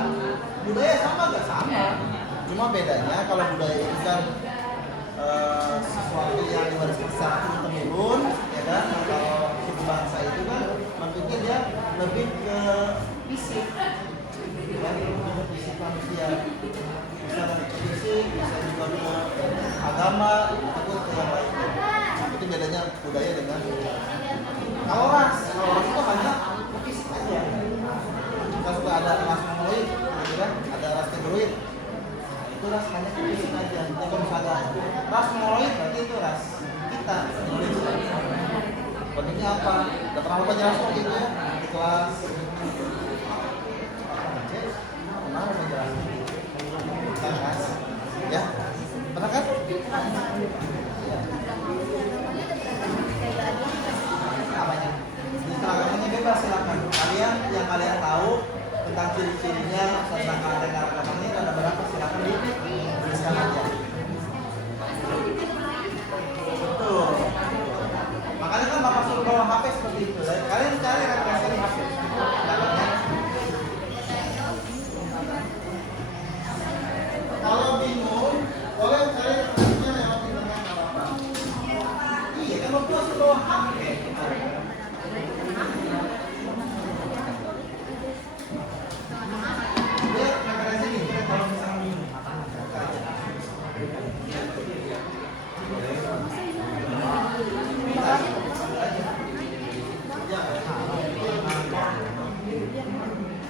budaya sama nggak sama? Cuma bedanya kalau budaya itu kan sesuatu yang diwariskan secara turun-temurun, ya kan. Nah, kalau suku bangsa itu kan maksudnya dia lebih ke fisik, ya, lebih ke fisik manusia, bisa ke fisik, bisa juga ke agama, ataupun ke yang lain. Itu bedanya budaya dengan kalau ras itu hanya ke fisik aja. Kita suka ada ras mongoloid, gitu kan, ada ras tigroid. Itu ras hanya ke fisik aja. Jadi kalau misalnya ras mongoloid berarti itu ras kita. Pentingnya apa? Udah pernah lupa jelas waktu itu ya di kelas pernah lupa jelas kan ras ya, pernah kan? Apanya? Di seragamnya bebas, silakan. Kalian yang kalian tahu tentang ciri-cirinya tentang keanekaragaman ini ada berapa, silakan dituliskan aja. Betul. Makanya kan Bapak suruh bawa HP seperti itu. Kalian cari referensi di HP. Dapatnya. Kalau bingung, boleh cari referensinya lewat internet, nggak apa-apa. Iya, kan Bapak suruh bawa HP. Lihat referensi di internet kalau misalnya bingung.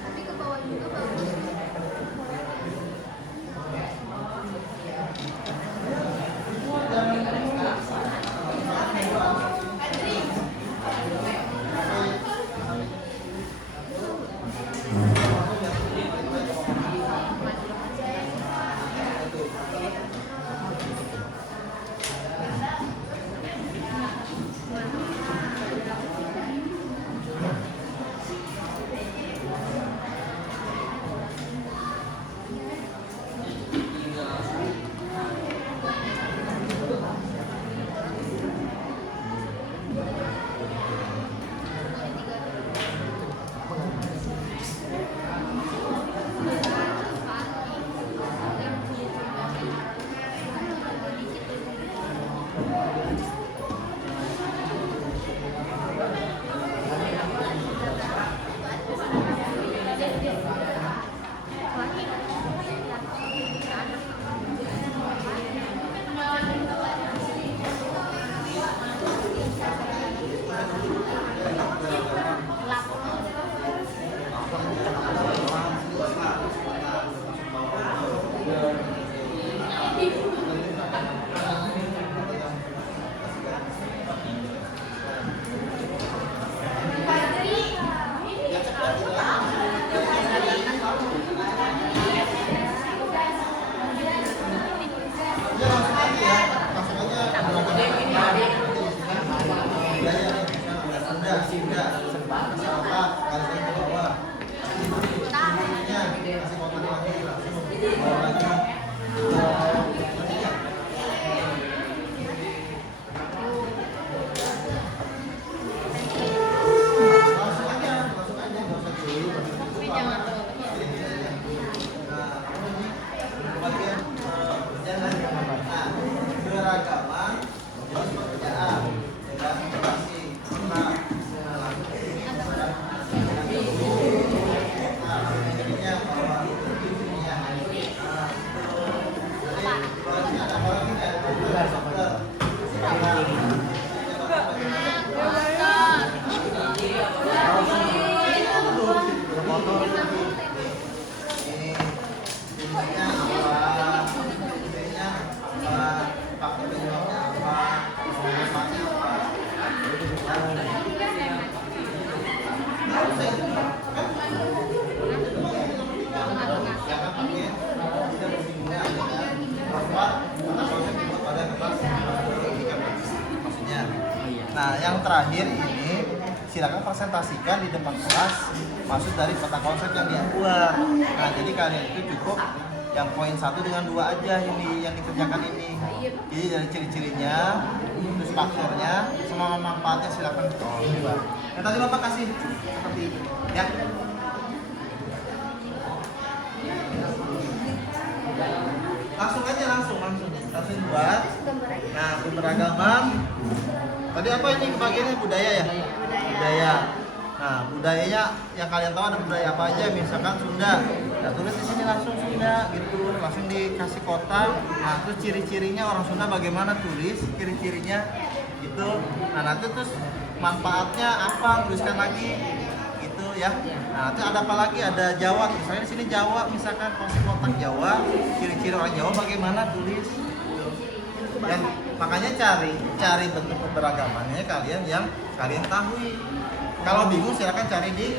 Tapi ke bawah juga bagus. Beragama, jelas pekerjaan, jelas motivasi, nah, jadinya bahwa dunia jadi berarti ada orang yang kayak dokter, ini intinya apa, intinya apa, faktor penyebabnya apa, manfaatnya apa. Nggak usah itu kan jangan pakai tidak bersinggungan dengan bahwa atas konsep dibuat pada kertas maksudnya. Nah, yang terakhir ini silakan presentasikan di depan kelas maksud dari peta konsep yang dia buat. Nah, jadi kalian itu cukup yang poin 1 dengan 2 aja yang dikerjakan ini. Jadi dari ciri-cirinya, terus faktornya, sama manfaatnya silakan buat. Yang tadi Bapak kasih seperti itu, ya. Langsung aja langsung buat. Nah, keberagaman. Tadi apa ini bagiannya budaya ya? Budaya. Nah, budayanya yang kalian tahu ada budaya apa aja, misalkan Sunda. Nah, tulis di sini langsung Sunda gitu, langsung dikasih kotak. Nah, terus ciri-cirinya orang Sunda bagaimana, tulis ciri-cirinya gitu. Nah, nanti terus manfaatnya apa, tuliskan lagi gitu ya. Nah, nanti ada apa lagi? Ada Jawa, misalnya di sini Jawa, misalkan kasih kotak Jawa, ciri-ciri orang Jawa bagaimana, tulis. Dan makanya cari bentuk keberagamannya kalian yang kalian tahu. Kalau bingung silakan cari di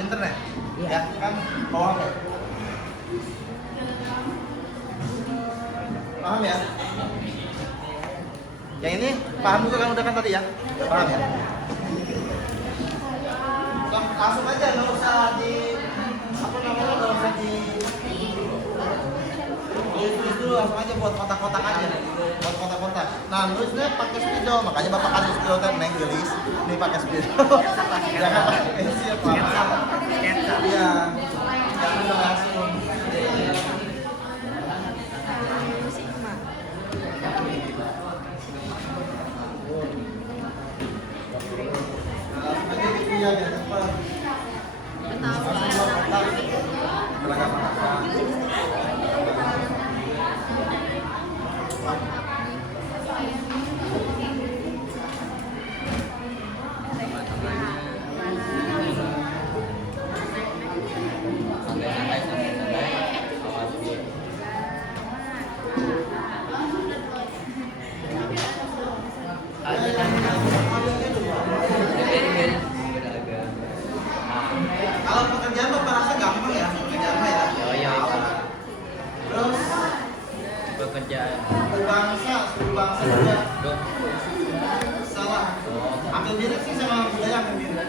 internet. Ya, kan paham ya? Paham ya? Yang ini paham juga kan, udah kan tadi ya? Paham ya? Langsung aja, nggak usah di nggak usah di tulis dulu, langsung aja buat kotak-kotak aja, buat kotak-kotak. Nah, nulisnya pakai spidol, makanya bapak kasih spidol kan nenggelis, ini pakai spidol. Jangan pakai pensil, sketsa. Iya, jangan langsung. Langsung aja gitu ya, biar cepat. Langsung buat kotak, beragam apa. Kalau pekerjaan Bapak rasa gampang ya, pekerjaan mah ya. Terus Pekerjaan. suku bangsa juga. Salah. Ambil mirip sih sama budaya, ambil mirip.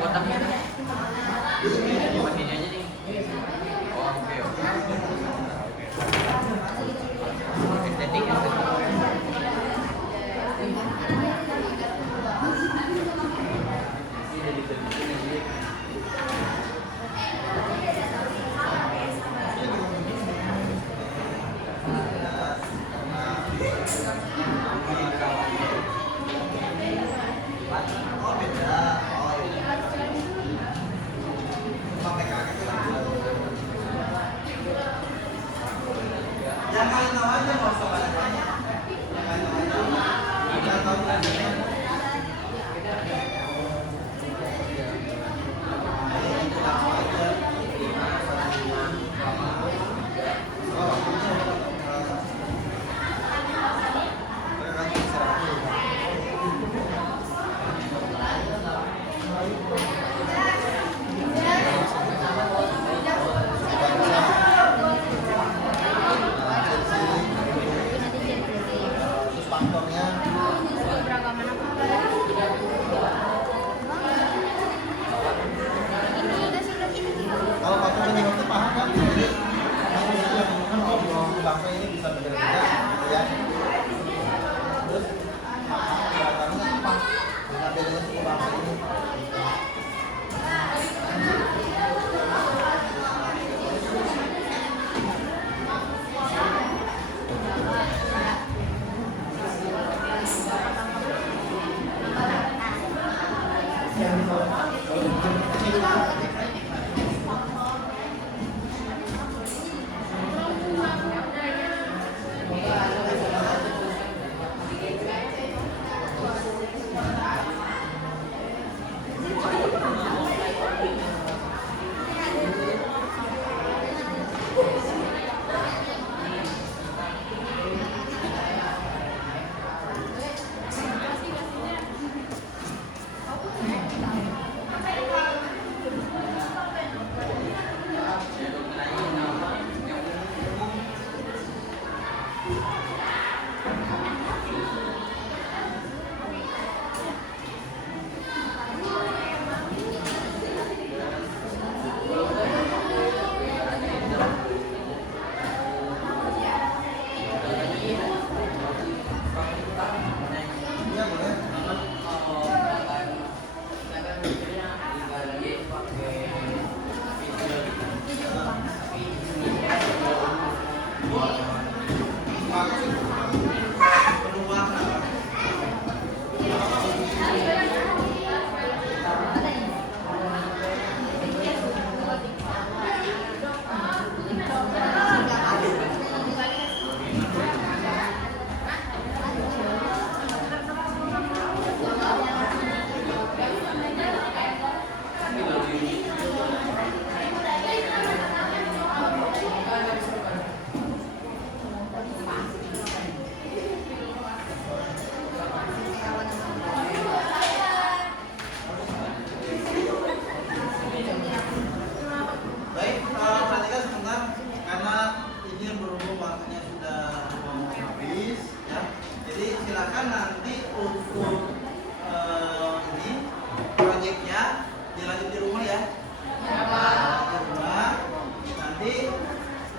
Kotaknya. Begini aja nih. Oh, oke. Estetik. Oh beda. Oh iya. Pakai kaki tuh. Yang kalian tahu aja, nggak usah banyak-banyak. Yang kalian tahu aja. Yang tahu kan? Terus faktornya kalau faktor penyebab itu paham kan? Jadi kan kalau bangsa ini bisa berbeda gitu ya. Terus kelihatannya apa? Dengan bedanya suku bangsa ini.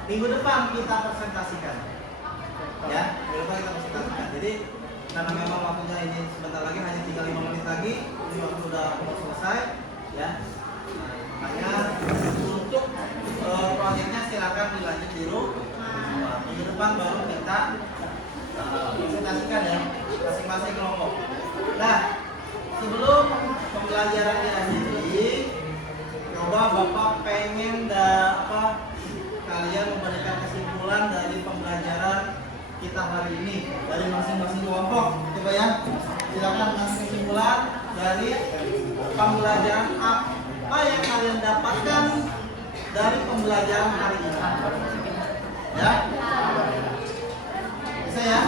minggu depan kita presentasikan. Ya, minggu depan kita presentasikan. Jadi karena memang waktunya ini sebentar lagi, hanya tinggal 5 menit lagi, ini waktu udah mau selesai, ya. Makanya untuk proyeknya silakan dilanjut di rumah. Minggu depan baru kita presentasikan ya, masing-masing kelompok. Nah, sebelum pembelajaran diakhiri, coba Bapak pengen kalian memberikan kesimpulan dari pembelajaran kita hari ini dari masing-masing kelompok. Coba ya, silakan kasih kesimpulan dari pembelajaran apa yang kalian dapatkan dari pembelajaran hari ini. Ya, bisa ya?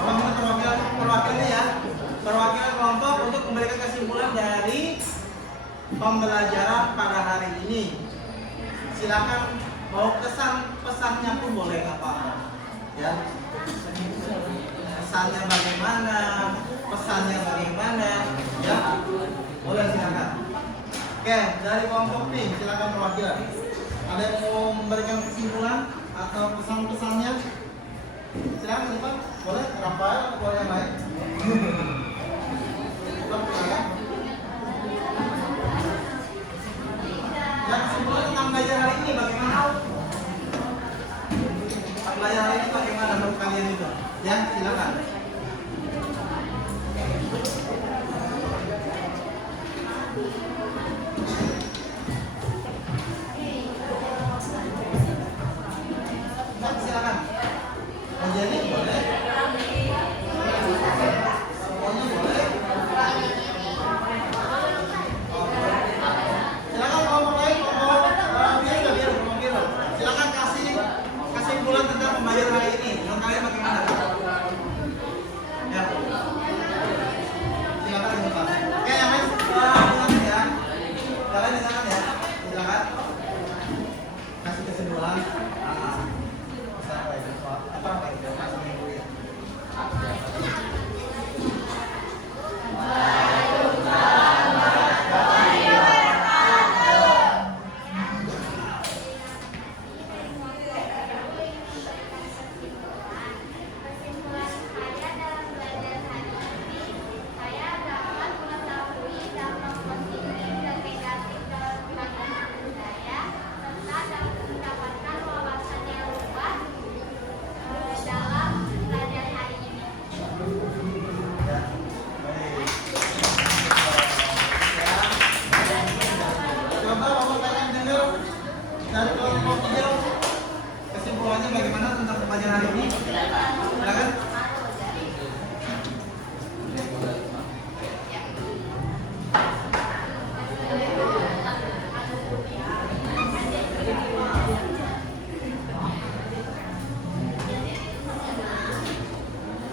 Bapak minta perwakilannya ya, perwakilan kelompok untuk memberikan kesimpulan dari pembelajaran pada hari ini. Silakan, mau kesan pesannya pun boleh, nggak apa-apa. Ya, pesannya bagaimana, ya, boleh silakan. Oke, dari kelompok P, silakan perwakilan. Ada yang mau memberikan kesimpulan atau pesan-pesannya? Silakan Pak, boleh Rafael atau boleh yang lain? Silakan. Dan kesimpulan tentang belajar hari ini bagaimana? Belajar hari ini bagaimana menurut kalian itu? Ya, silakan. Silakan. Menjadi boleh. Semuanya boleh. Silakan kelompok lain, kelompok biru. Silakan kasih kesimpulan tentang pembelajaran hari ini. Menurut kalian bagaimana? Ya. Silakan Pak. Oke, yang lain dengarkan ya. Kalian dengarkan ya. Silakan. Kasih kesimpulan. Kesimpulan saya dalam belajar hari ini, saya dapat mengetahui dampak positif dan negatif dalam pelajaran budaya, serta dapat mendapatkan wawasan yang luas dalam belajar hari ini. Ya. Baik. Coba Bapak pengen dengar dari kelompok hijau kesimpulannya bagaimana tentang pembelajaran hari ini? Silakan.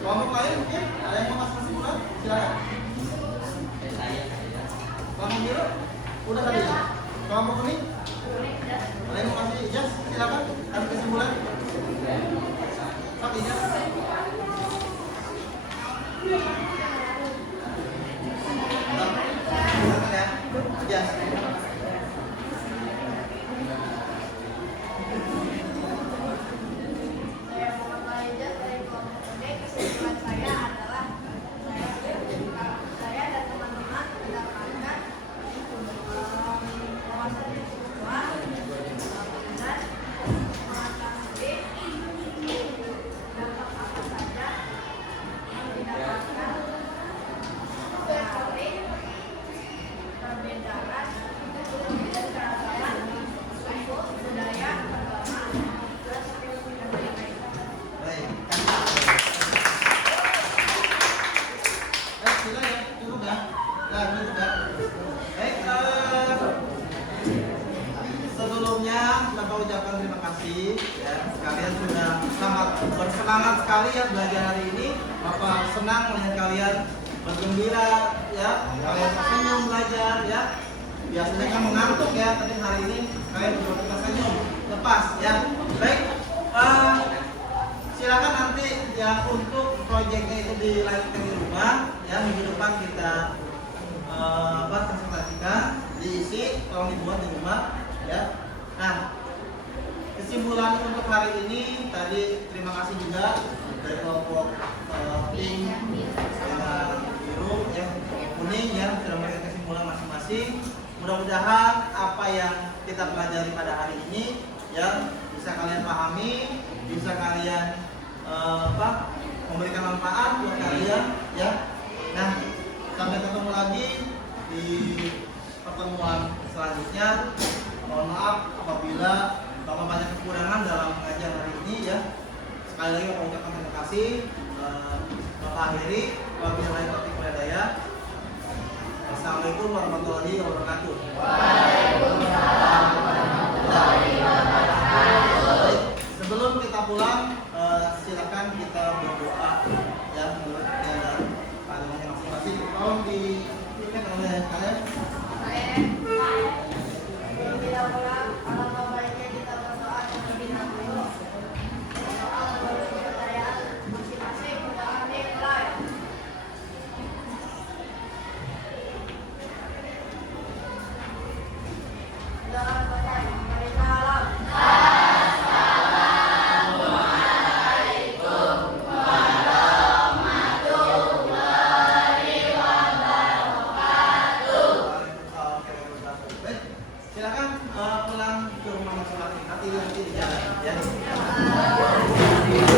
Kelompok lain mungkin ada yang mau kasih kesimpulan? Silakan. Kelompok biru udah tadi ya? Kelompok kuning ada yang mau kasih ijaz? Silakan kasih kesimpulan. Pak ijaz. Silakan ya. Ijaz. Saya Muhammad Faizal dari kelompok D. Kesimpulan saya adalah saya dan teman-teman mendapatkan wawasan yang luas dan mengetahui dampak apa saja yang didapatkan dari perbedaan dan keragaman suku, budaya, agama, dan lain-lain. Baik. Sila ya, cukup ya. Nah, cukup ya. Baik, sebelumnya Bapak ucapkan terima kasih ya. Kalian sudah sangat bersemangat sekali ya belajar hari ini. Bapak senang melihat kalian bergembira ya. Kalian tersenyum belajar ya. Biasanya kan mengantuk ya, tapi hari ini kalian betul-betul tersenyum lepas ya. Baik. Silakan nanti ya untuk proyeknya itu dilanjutkan di rumah ya, minggu depan kita presentasikan, diisi, tolong dibuat di rumah ya. Nah, kesimpulan untuk hari ini tadi terima kasih juga dari kelompok pink sama biru ya, kuning ya, sudah memberikan kesimpulan masing-masing. Mudah-mudahan apa yang kita pelajari pada hari ini ya bisa kalian pahami, bisa kalian memberikan manfaat buat kalian ya. Nah, sampai ketemu lagi di pertemuan selanjutnya. Mohon maaf apabila Bapak banyak kekurangan dalam pengajian hari ini ya. Sekali lagi Bapak ucapkan terima kasih. Bapak akhiri, wabillahi taufiq wal hidayah. Assalamualaikum warahmatullahi wabarakatuh. Sebelum kita pulang, silakan kita berdoa ya menurut agamanya masing-masing. Tolong diingat oleh kalian. Sebelum kita pulang, alangkah baiknya kita berdoa terlebih dahulu. Berdoa melalui kepercayaan masing-masing. Amin. Dalam badan mereka alam. Silakan pulang ke rumah masing-masing. Nanti di jalan ya.